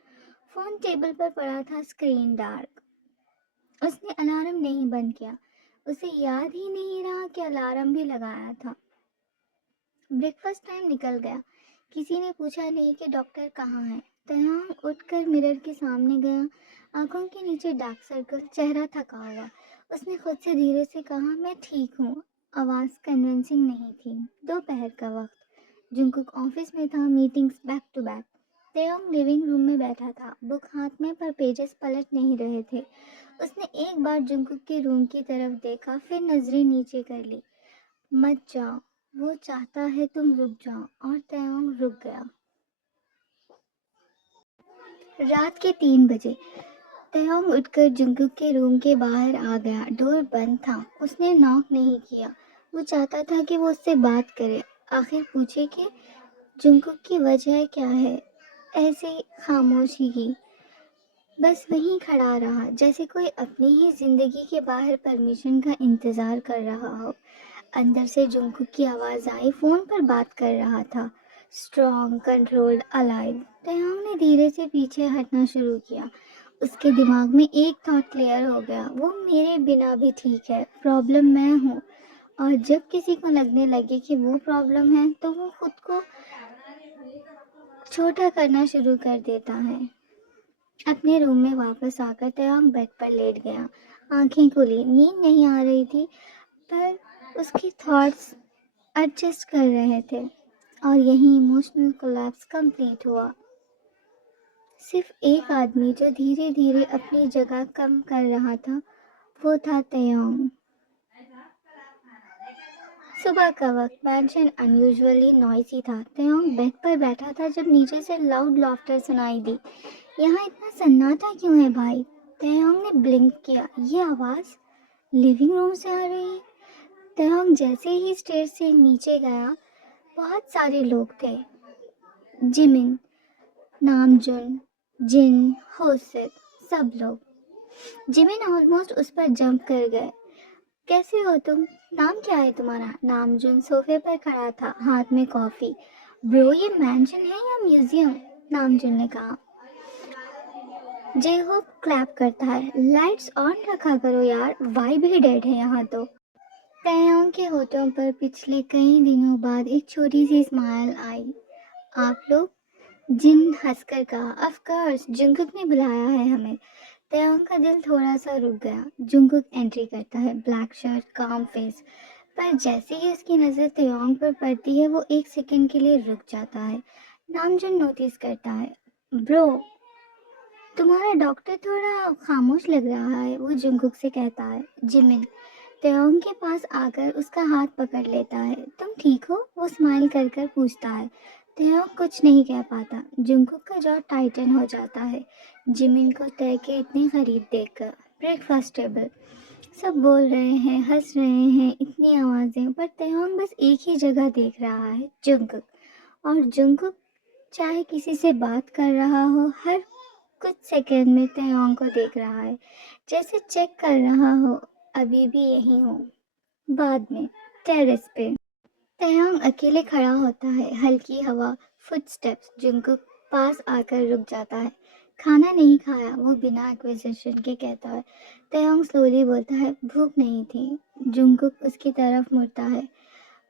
फोन टेबल पर पड़ा था, स्क्रीन डार्क। उसने अलार्म नहीं बंद किया। उसे याद ही नहीं रहा कि अलार्म भी लगाया था। ब्रेकफास्ट टाइम निकल गया। किसी ने पूछा नहीं कि डॉक्टर कहाँ है। तयांग उठकर मिरर के सामने गया। आंखों के नीचे डार्क सर्कल, चेहरा थका हुआ। उसने खुद से धीरे से कहा, मैं ठीक हूँ। आवाज़ कन्विंसिंग नहीं थी। दोपहर का वक्त। जुंगकुक ऑफिस में था, meetings back to back. Taeyong living room में बैठा था, बुक हाथ में, पर पेजेस पलट नहीं रहे थे। उसने एक बार जुंगकुक के रूम की तरफ देखा, फिर नजरें नीचे कर ली। मत जाओ, वो चाहता है तुम रुक जाओ, और तयोंग रुक गया। रात के 3 बजे तयोंग उठकर जुंगकुक के रूम के बाहर आ गया। डोर बंद था। उसने नॉक नहीं किया। वो चाहता था कि वो उससे बात करे, आखिर पूछे कि जुंगकुक की वजह क्या है ऐसी खामोशी की। बस वहीं खड़ा रहा, जैसे कोई अपनी ही जिंदगी के बाहर परमिशन का इंतजार कर रहा हो। अंदर से जुंगकुक की आवाज़ आई, फ़ोन पर बात कर रहा था। Strong, controlled, alive. तयांग ने धीरे से पीछे हटना शुरू किया। उसके दिमाग में एक थॉट क्लियर हो गया, वो मेरे बिना भी ठीक है, प्रॉब्लम मैं हूँ। और जब किसी को लगने लगे कि वो प्रॉब्लम है, तो वो खुद को छोटा करना शुरू कर देता है। अपने रूम में वापस आकर तयांग बेड पर लेट गया। आंखें खुली, नींद नहीं आ रही थी, पर उसके थॉट्स एडजस्ट कर रहे थे। और यही इमोशनल कोलैप्स कंप्लीट हुआ। सिर्फ एक आदमी जो धीरे धीरे अपनी जगह कम कर रहा था, वो था तयोंग। सुबह का वक्त। मैंशन अनयूजुअली नॉइसी था। तयोंग बेड पर बैठा था जब नीचे से लाउड लॉफ्टर सुनाई दी। यहाँ इतना सन्नाटा क्यों है भाई? तयोंग ने ब्लिंक किया। ये आवाज़ लिविंग रूम से आ रही है। तयोंग जैसे ही स्टेयर से नीचे गया, बहुत सारे लोग थे। जिमिन, नामजुन, जिन, होसित, सब लोग। जिमिन ऑलमोस्ट उस पर जंप कर गए। कैसे हो तुम? नाम क्या है तुम्हारा? नामजुन सोफे पर खड़ा था, हाथ में कॉफी। ब्रो, ये मैंशन है या म्यूजियम? नामजुन ने कहा। जय होप क्लैप करता है। लाइट्स ऑन रखा करो यार, वाइब ही डेड है यहाँ तो। तयोंग के होठों पर पिछले कई दिनों बाद एक छोटी सी स्माइल आई। आप लोग? जिन हंसकर कहा। ऑफ कोर्स, जुंगकुक ने बुलाया है हमें। तयोंग का दिल थोड़ा सा रुक गया। जुंगकुक एंट्री करता है, ब्लैक शर्ट, काम फेस। पर जैसे ही उसकी नज़र तयोंग पर पड़ती है, वो एक सेकंड के लिए रुक जाता है। नामजुन नोटिस करता है। ब्रो, तुम्हारा डॉक्टर थोड़ा खामोश लग रहा है, वो जुंगकुक से कहता है। जिमिन तयोंग के पास आकर उसका हाथ पकड़ लेता है। तुम ठीक हो? वो स्माइल कर कर पूछता है। तयोंग कुछ नहीं कह पाता। जुंगकुक का जॉ टाइटन हो जाता है जिमिन को तय के इतने करीब देखकर। Breakfast table. सब बोल रहे हैं, हंस रहे हैं, इतनी आवाज़ें, पर तयोंग बस एक ही जगह देख रहा है, जुंगकुक। और जुंगकुक चाहे किसी से बात कर रहा हो, हर कुछ सेकंड में तयोंग को देख रहा है, जैसे चेक कर रहा हो अभी भी यही हो। बाद में टेरेस पे तयोंग अकेले खड़ा होता है, हल्की हवा, फुटस्टेप्स। जुंगकुक पास आकर रुक जाता है। खाना नहीं खाया, वो बिना एक्विजिशन के कहता है। तयोंग स्लोली बोलता है, भूख नहीं थी। जुंगकुक उसकी तरफ मुड़ता है,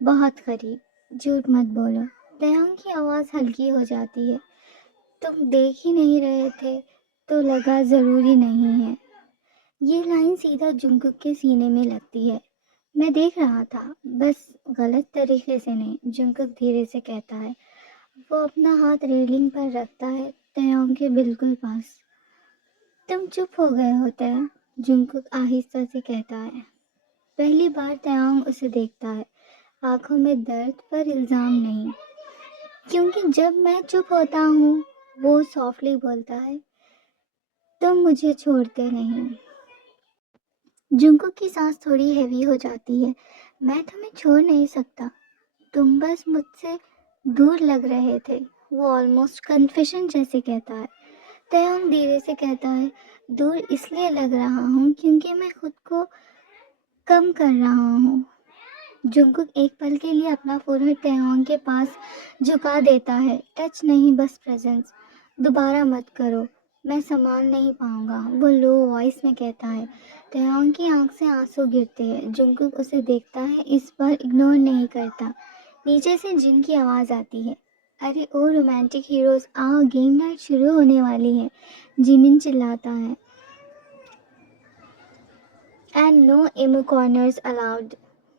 बहुत करीब। झूठ मत बोलो। तयोंग की आवाज़ हल्की हो जाती है, तुम देख ही नहीं रहे थे तो लगा ज़रूरी नहीं है। ये लाइन सीधा जुंगकुक के सीने में लगती है। मैं देख रहा था, बस गलत तरीके से नहीं, जुंगकुक धीरे से कहता है। वो अपना हाथ रेलिंग पर रखता है, तयोंग के बिल्कुल पास। तुम चुप हो गए होते हैं, जुंगकुक आहिस्ता से कहता है। पहली बार तयोंग उसे देखता है, आंखों में दर्द पर इल्जाम नहीं। क्योंकि जब मैं चुप होता हूँ, वो सॉफ्टली बोलता है, तुम मुझे छोड़ते नहीं। जुंगकुक की सांस थोड़ी हैवी हो जाती है। मैं तुम्हें छोड़ नहीं सकता, तुम बस मुझसे दूर लग रहे थे। वो ऑलमोस्ट कन्फेशन जैसे कहता है। तयोंग धीरे से कहता है, दूर इसलिए लग रहा हूँ क्योंकि मैं खुद को कम कर रहा हूँ। जुंगकुक एक पल के लिए अपना फोरहेड तयोंग के पास झुका देता है। टच नहीं, बस प्रेजेंस। दोबारा मत करो, मैं संभाल नहीं पाऊंगा, वो लो वॉइस में कहता है। तयोंग की आंख से आंसू गिरते हैं। जुंगकुक उसे देखता है, इस बार इग्नोर नहीं करता। नीचे से जिन की आवाज़ आती है, अरे ओ रोमांटिक हीरोज आओ, गेम नाइट शुरू होने वाली है। जिमिन चिल्लाता है, and no emo corners allowed.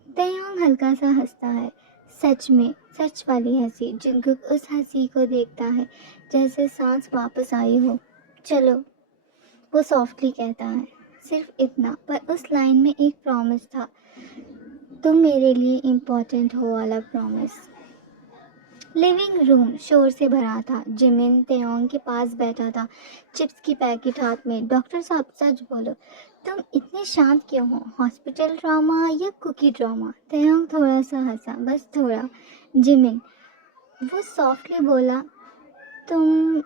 Taeyong हल्का सा हंसता है, सच में, सच वाली हंसी। जुंगकुक उस हंसी को देखता है जैसे सांस वापस आई हो। चलो, वो सॉफ्टली कहता है, सिर्फ इतना। पर उस लाइन में एक प्रॉमिस था, तुम मेरे लिए इम्पोर्टेंट हो वाला प्रॉमिस। लिविंग रूम शोर से भरा था। जिमिन तयोंग के पास बैठा था, चिप्स की पैकेट हाथ में। डॉक्टर साहब सच बोलो, तुम इतने शांत क्यों हो? हॉस्पिटल ड्रामा या कुकी ड्रामा? तयोंग थोड़ा सा हंसा, बस थोड़ा। जिमिन, वो सॉफ्टली बोला, तुम।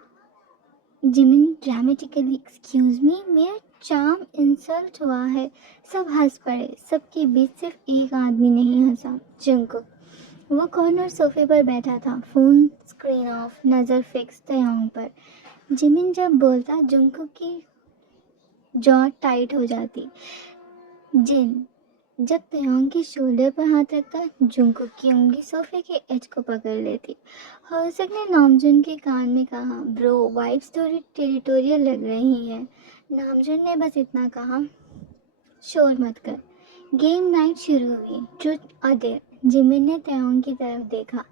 जिमिन ड्रामेटिकली, एक्सक्यूज मी, मेरा चार्म इंसल्ट हुआ है। सब हंस पड़े। सबके बीच सिर्फ एक आदमी नहीं हंसा, जंकुक। वो कॉर्नर सोफे पर बैठा था, फोन स्क्रीन ऑफ, नज़र फिक्स तयोंग पर। जिमिन जब बोलता, जंकुक की जॉ टाइट हो जाती। जिन जब तयोंग के शोल्डर पर हाथ रखता, जंकुक की उंगली सोफे के एज को पकड़ लेती। हर्षक ने नामजुन के कान में कहा, ब्रो वाइब्स थोड़ी टेरिटोरियल लग रही है। नामजुन ने बस इतना कहा, शोर मत कर। गेम नाइट शुरू हुई, ट्रुथ और डेयर। जिमिन ने तयोंग की तरफ देखा,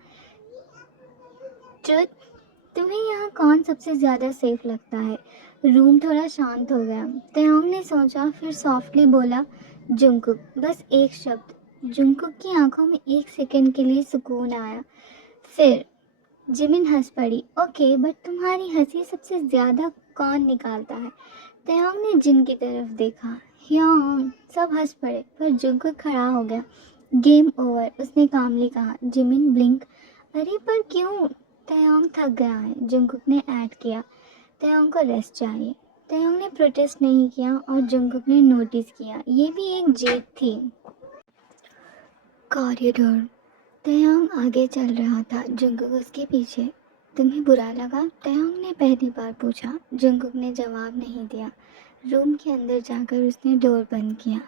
ट्रुथ, तुम्हें यहाँ कौन सबसे ज्यादा सेफ लगता है? रूम थोड़ा शांत हो गया। तयोंग ने सोचा, फिर सॉफ्टली बोला, जुंकुक। बस एक शब्द। जुंकुक की आंखों में एक सेकंड के लिए सुकून आया। फिर जिमिन हंस पड़ी। ओके, बट तुम्हारी हंसी सबसे ज्यादा कौन निकालता है? तयोंग ने जिन की तरफ देखा। ह्योंग। सब हंस पड़े, पर जुंकुक खड़ा हो गया। गेम ओवर, उसने कामली कहा। जिमिन ब्लिंक, अरे पर क्यों? तयोंग थक गया है, जंकुक ने ऐड किया। तयोंग को रेस्ट चाहिए। तयोंग ने प्रोटेस्ट नहीं किया और जंकुक ने नोटिस किया। ये भी एक जीत थी। कॉरिडोर। तयोंग आगे चल रहा था, जंकुक उसके पीछे। तुम्हें बुरा लगा? तयोंग ने पहली बार पूछा। जंकुक ने जवाब नहीं दिया। रूम के अंदर जाकर उसने डोर बंद किया।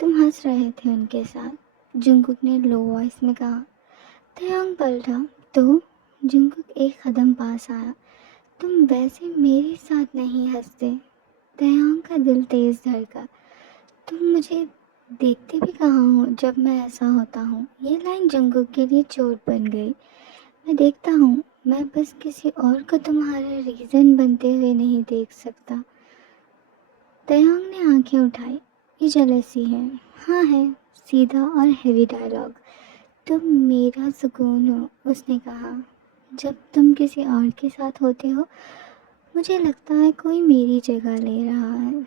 तुम हंस रहे थे उनके साथ, जंकुक ने लो वॉइस में कहा। तयोंग पलटा, तो? जंकुक एक कदम पास आया। तुम वैसे मेरे साथ नहीं हंसते। तयोंग का दिल तेज धड़का। तुम मुझे देखते भी कहाँ हो जब मैं ऐसा होता हूँ? ये लाइन जंकुक के लिए चोट बन गई। मैं देखता हूँ, मैं बस किसी और को तुम्हारा रीज़न बनते हुए नहीं देख सकता। तयोंग ने आंखें उठाई। ये जेलसी है। हाँ है, सीधा और हैवी डायलॉग। तुम मेरा सुकून हो, उसने कहा। जब तुम किसी और के साथ होते हो, मुझे लगता है कोई मेरी जगह ले रहा है।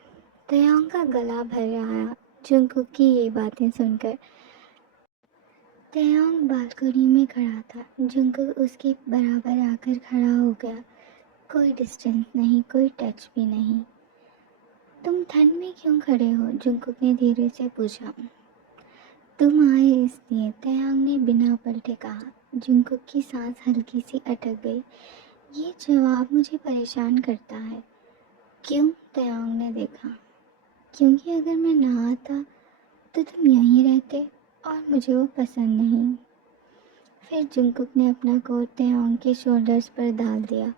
तयोंग का गला भर आया जंकुक की ये बातें सुनकर। तयोंग बालकनी में खड़ा था। जंकुक उसके बराबर आकर खड़ा हो गया। कोई डिस्टेंस नहीं, कोई टच भी नहीं। तुम ठंड में क्यों खड़े हो? जुंकुक ने धीरे से पूछा। तुम आए इसलिए, तयांग ने बिना पलटे कहा। जुंकुक की सांस हल्की सी अटक गई। ये जवाब मुझे परेशान करता है। क्यों? तयांग ने देखा। क्योंकि अगर मैं ना आता तो तुम यहीं रहते और मुझे वो पसंद नहीं। फिर जुंकुक ने अपना कोट तयांग के शोल्डर्स पर डाल दिया।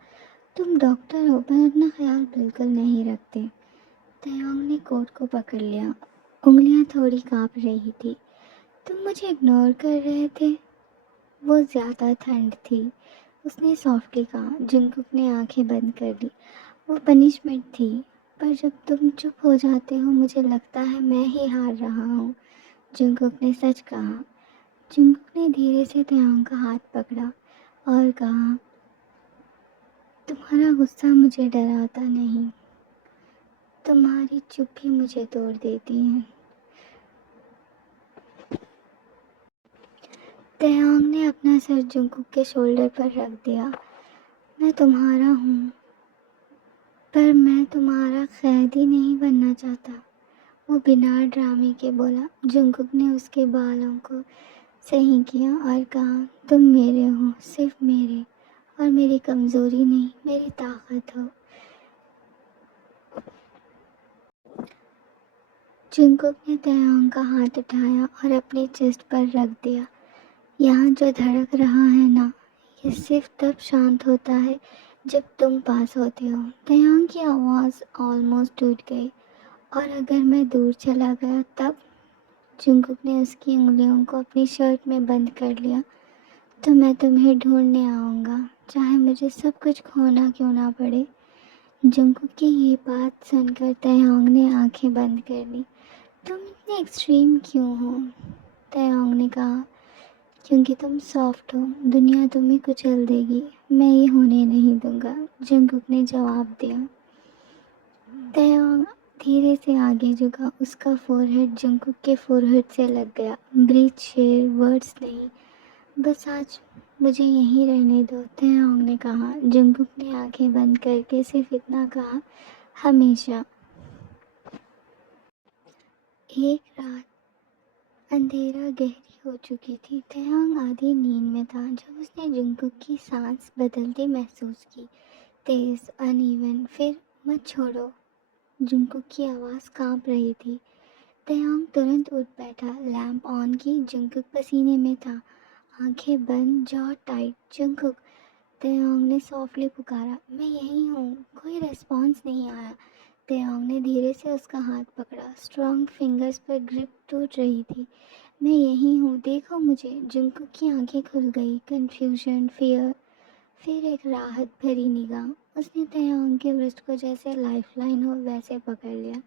तुम डॉक्टर हो पर अपना ख्याल बिल्कुल नहीं रखते। तयांग ने कोट को पकड़ लिया। उंगलियां थोड़ी कांप रही थी। तुम मुझे इग्नोर कर रहे थे? वो ज़्यादा ठंड थी। उसने सॉफ्टली कहा। जुंकुक ने आंखें बंद कर ली। वो पनिशमेंट थी। पर जब तुम चुप हो जाते हो मुझे लगता है मैं ही हार रहा हूँ। जुंकुक ने सच कहा। जुंकुक ने धीरे से तयांग का हाथ पकड़ा और कहा, तुम्हारा गुस्सा मुझे डराता नहीं, तुम्हारी चुप ही मुझे तोड़ देती है। तयांग ने अपना सर जुंकुक के शोल्डर पर रख दिया। मैं तुम्हारा हूँ, पर मैं तुम्हारा कैदी नहीं बनना चाहता। वो बिना ड्रामे के बोला। जुंकुक ने उसके बालों को सही किया और कहा, तुम मेरे हो, सिर्फ मेरे, और मेरी कमज़ोरी नहीं, मेरी ताकत हो। जुंकुक ने तयांग का हाथ उठाया और अपने चेस्ट पर रख दिया। यहाँ जो धड़क रहा है ना, ये सिर्फ तब शांत होता है जब तुम पास होते हो। तयांग की आवाज़ ऑलमोस्ट टूट गई। और अगर मैं दूर चला गया तब? जुंकुक ने उसकी उंगलियों को अपनी शर्ट में बंद कर लिया। तो मैं तुम्हें ढूंढने आऊँगा, चाहे मुझे सब कुछ खोना क्यों ना पड़े। जुंकुक की ये बात सुनकर तयांग ने आंखें बंद कर ली। तुम इतने एक्सट्रीम क्यों हो? तयांग ने कहा। क्योंकि तुम सॉफ्ट हो, दुनिया तुम्हें कुचल देगी, मैं ये होने नहीं दूंगा। जुंकुक ने जवाब दिया। तयांग धीरे से आगे झुका। उसका फोरहेड जुंकुक के फोरहेड से लग गया। ब्रीथ शेयर, वर्ड्स नहीं, बस आज मुझे यहीं रहने दो, तयांग ने कहा। जुंकुक ने आंखें बंद करके सिर्फ इतना कहा, हमेशा। एक रात अंधेरा गहरी हो चुकी थी। तयांग आधी नींद में था जब उसने जुंकुक की सांस बदलती महसूस की। तेज, अनइवन, फिर मत छोड़ो। जुंकुक की आवाज़ कांप रही थी। तयांग तुरंत उठ बैठा, लैंप ऑन की। जुंकुक पसीने में था, आंखें बंद, जॉ टाइट। जुंकुक, तयांग ने सॉफ्टली पुकारा। मैं यहीं हूँ। कोई रिस्पॉन्स नहीं आया। तयांग ने धीरे से उसका हाथ पकड़ा। स्ट्रॉन्ग फिंगर्स पर ग्रिप टूट रही थी। मैं यहीं हूँ, देखो मुझे। जुंकुक की आंखें खुल गई। कन्फ्यूजन, फियर, फिर एक राहत भरी निगाह। उसने तयांग के रिस्ट को जैसे लाइफलाइन हो वैसे पकड़ लिया।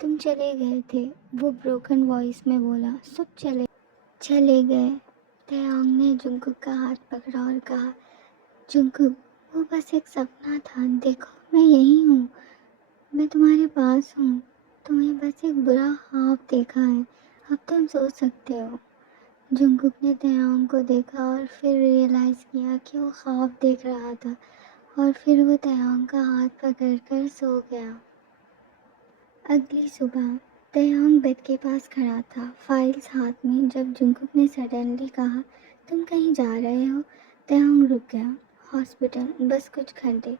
तुम चले गए थे, वो ब्रोकन वॉइस में बोला। सब चले गए। तयांग ने जुंकुक का हाथ पकड़ा और कहा, जुंकुक, वो बस एक सपना था, देखो मैं यहीं हूँ, मैं तुम्हारे पास हूँ। तुम्हें बस एक बुरा ख्वाब देखा है, अब तुम सोच सकते हो। जुंकुक ने तयांग को देखा और फिर रियलाइज़ किया कि वो ख्वाब देख रहा था, और फिर वो तयांग का हाथ पकड़कर सो गया। अगली सुबह तयांग बेड के पास खड़ा था, फाइल्स हाथ में, जब जुंकुक ने सडनली कहा, तुम कहीं जा रहे हो? तयांग रुक गया। हॉस्पिटल, बस कुछ घंटे।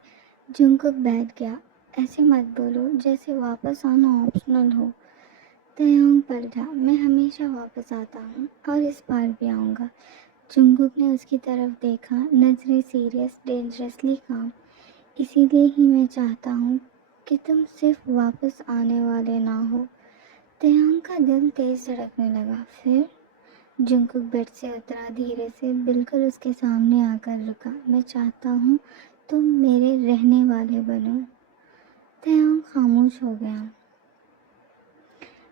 जुंकुक बैठ गया। ऐसे मत बोलो जैसे वापस आना ऑप्शनल हो। तयांग पलटा। मैं हमेशा वापस आता हूँ और इस बार भी आऊँगा। जुंकुक ने उसकी तरफ देखा, नज़रें सीरियस, डेंजरसली काम। इसीलिए ही मैं चाहता हूँ कि तुम सिर्फ वापस आने वाले ना हो। तयांग का दिल तेज धड़कने लगा। फिर जुंकुक बेड से उतरा धीरे से, बिल्कुल उसके सामने आकर रुका। मैं चाहता हूँ तुम मेरे रहने वाले बनो। तयांग खामोश हो गया।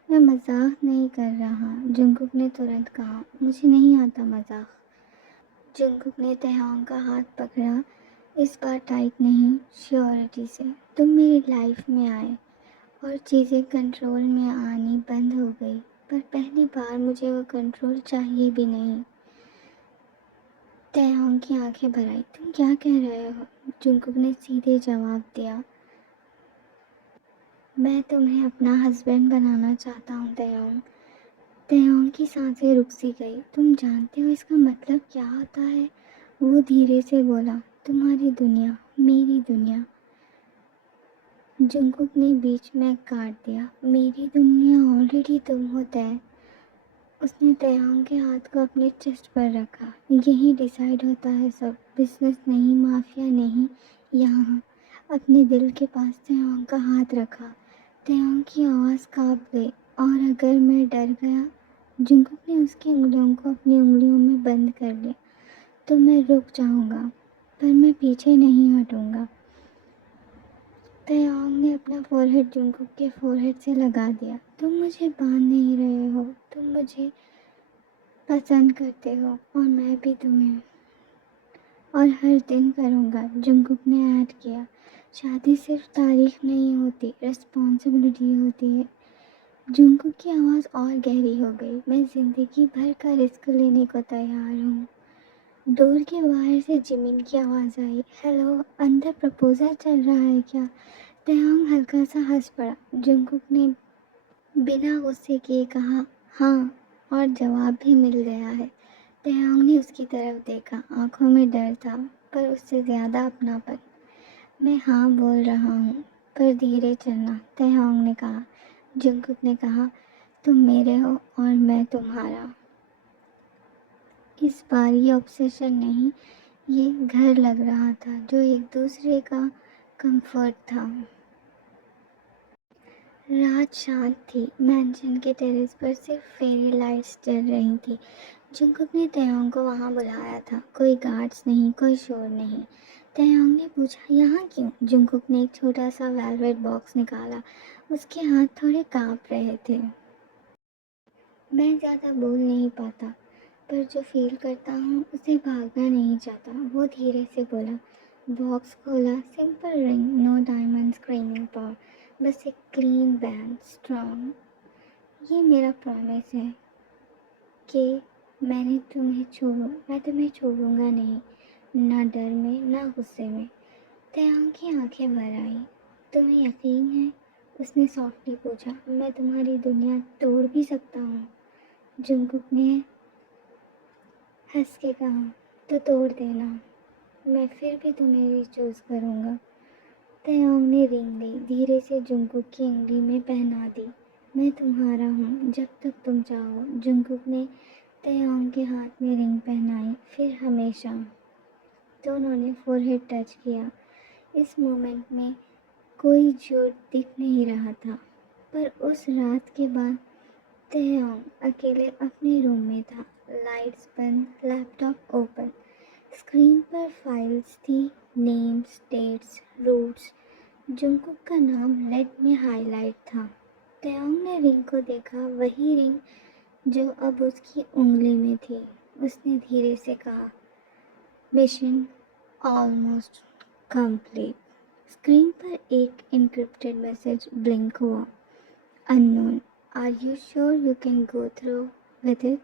मैं मजाक नहीं कर रहा, जुंकुक ने तुरंत कहा। मुझे नहीं आता मजाक। जुंकुक ने तयांग का हाथ पकड़ा, इस बार टाइट नहीं, श्योरिटी से। तुम मेरी लाइफ में आए और चीज़ें कंट्रोल में आनी बंद हो गई, पर पहली बार मुझे वो कंट्रोल चाहिए भी नहीं। तैयांग की आंखें भर आई। तुम क्या कह रहे हो? जुंगकुक ने सीधे जवाब दिया। मैं तुम्हें अपना हस्बैंड बनाना चाहता हूँ तैयांग। तैयांग की सांसें रुक सी गई। तुम जानते हो इसका मतलब क्या होता है? वो धीरे से बोला। तुम्हारी दुनिया, मेरी दुनिया। जुंगकुक ने बीच में काट दिया। मेरी दुनिया ऑलरेडी तुम हो तय। उसने तैयांग के हाथ को अपने चेस्ट पर रखा। यही डिसाइड होता है सब, बिजनेस नहीं, माफिया नहीं। यहाँ अपने दिल के पास तैयांग का हाथ रखा। तैयांग की आवाज़ कांप गई। और अगर मैं डर गया? जुंगकुक ने उसकी उंगलियों को अपनी उंगलियों में बंद कर लिया। तो मैं रुक जाऊंगा, पर मैं पीछे नहीं हटूंगा। तैयांग ने अपना फोरहेड जुंगकुक के फोरहेड से लगा दिया। तुम मुझे बांध नहीं रहे हो, तुम मुझे पसंद करते हो और मैं भी तुम्हें, और हर दिन करूँगा। जुंगकुक ने ऐड किया। शादी सिर्फ तारीख नहीं होती, रिस्पॉन्सिबिलिटी होती है। जुंगकुक की आवाज़ और गहरी हो गई। मैं ज़िंदगी भर का रिस्क लेने को तैयार हूँ। डोर के बाहर से जिमिन की आवाज़ आई। हेलो, अंदर प्रपोजल चल रहा है क्या? तैयांग हल्का सा हंस पड़ा। जुंगकुक ने बिना गुस्से किए कहा, हाँ, और जवाब भी मिल गया है। तैयांग ने उसकी तरफ देखा। आंखों में डर था, पर उससे ज़्यादा अपनापन। मैं हाँ बोल रहा हूँ, पर धीरे चलना, तैयांग ने कहा। जुंगकुक ने कहा, तुम मेरे हो और मैं तुम्हारा। इस बार ये ऑब्सेशन नहीं, ये घर लग रहा था, जो एक दूसरे का कंफर्ट था। रात शांत थी। मैंशन के टेरेस पर सिर्फ फेरी लाइट्स जल रही थी। जुंगकुक ने तैयांग को वहां बुलाया था। कोई गार्ड्स नहीं, कोई शोर नहीं। तैयांग ने पूछा, यहाँ क्यों? जुंगकुक ने एक छोटा सा वेलवेट बॉक्स निकाला। उसके हाथ थोड़े कांप रहे थे। मैं ज़्यादा बोल नहीं पाता, पर जो फील करता हूँ उसे भागना नहीं चाहता। वो धीरे से बोला। बॉक्स खोला। Simple ring, no diamond screaming power, बस एक क्लीन बैंड, स्ट्रॉन्ग। ये मेरा प्रॉमिस है कि मैं तुम्हें छोड़ूंगा नहीं, ना डर में, ना गुस्से में। तैयांग की आंखें भर आई। तुम्हें यकीन है? उसने सॉफ्टली पूछा। मैं तुम्हारी दुनिया तोड़ भी सकता हूँ। जुंगकुक ने हंस के कहा, तो तोड़ देना, मैं फिर भी तुम्हें ही चूज करूँगा। तैयांग ने रिंग ली, धीरे से जुंगकुक की उंगली में पहना दी। मैं तुम्हारा हूँ जब तक तुम चाहो। जुंगकुक ने तैयांग के हाथ में रिंग पहनाई, फिर हमेशा। दोनों ने फोरहेड टच किया। इस मोमेंट में कोई झूठ दिख नहीं रहा था, पर उस रात के बाद तैयांग अकेले अपने रूम में था। लाइट्स बंद, लैपटॉप ओपन। स्क्रीन पर फाइल्स थी, नेम्स, डेट्स, रूट्स। जुंगकुक का नाम लेड में हाईलाइट था। तैयांग ने रिंग को देखा, वही रिंग जो अब उसकी उंगली में थी। उसने धीरे से कहा, मिशन ऑलमोस्ट कंप्लीट। स्क्रीन पर एक एन्क्रिप्टेड मैसेज ब्लिंक हुआ। Unknown, are you sure you can go through with it?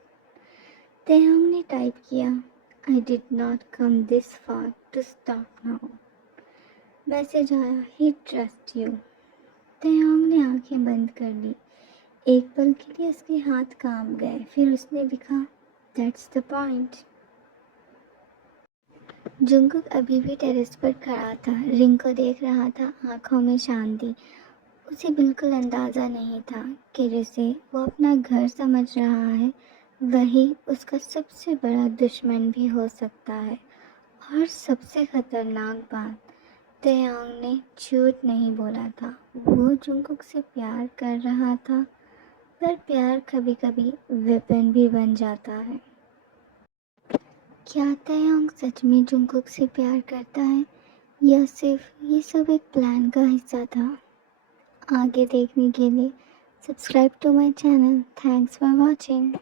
Taeyong ने टाइप किया, I did not come this far to stop now. Message आया, ही ट्रस्ट यू। तैयांग ने आंखें बंद कर ली। एक पल के लिए उसके हाथ कांप गए, फिर उसने लिखा, दैट्स द पॉइंट। जुंगकुक अभी भी टेरेस पर खड़ा था, रिंग को देख रहा था, आंखों में शांति। उसे बिल्कुल अंदाज़ा नहीं था कि जिसे वो अपना घर समझ रहा है, वही उसका सबसे बड़ा दुश्मन भी हो सकता है। और सबसे खतरनाक बात, तैयांग ने झूठ नहीं बोला था। वो जुंगकुक से प्यार कर रहा था, पर प्यार कभी कभी वेपन भी बन जाता है। क्या तैयांग सच में जुंगकुक से प्यार करता है, या सिर्फ ये सब एक प्लान का हिस्सा था? आगे देखने के लिए subscribe to my channel. Thanks for watching.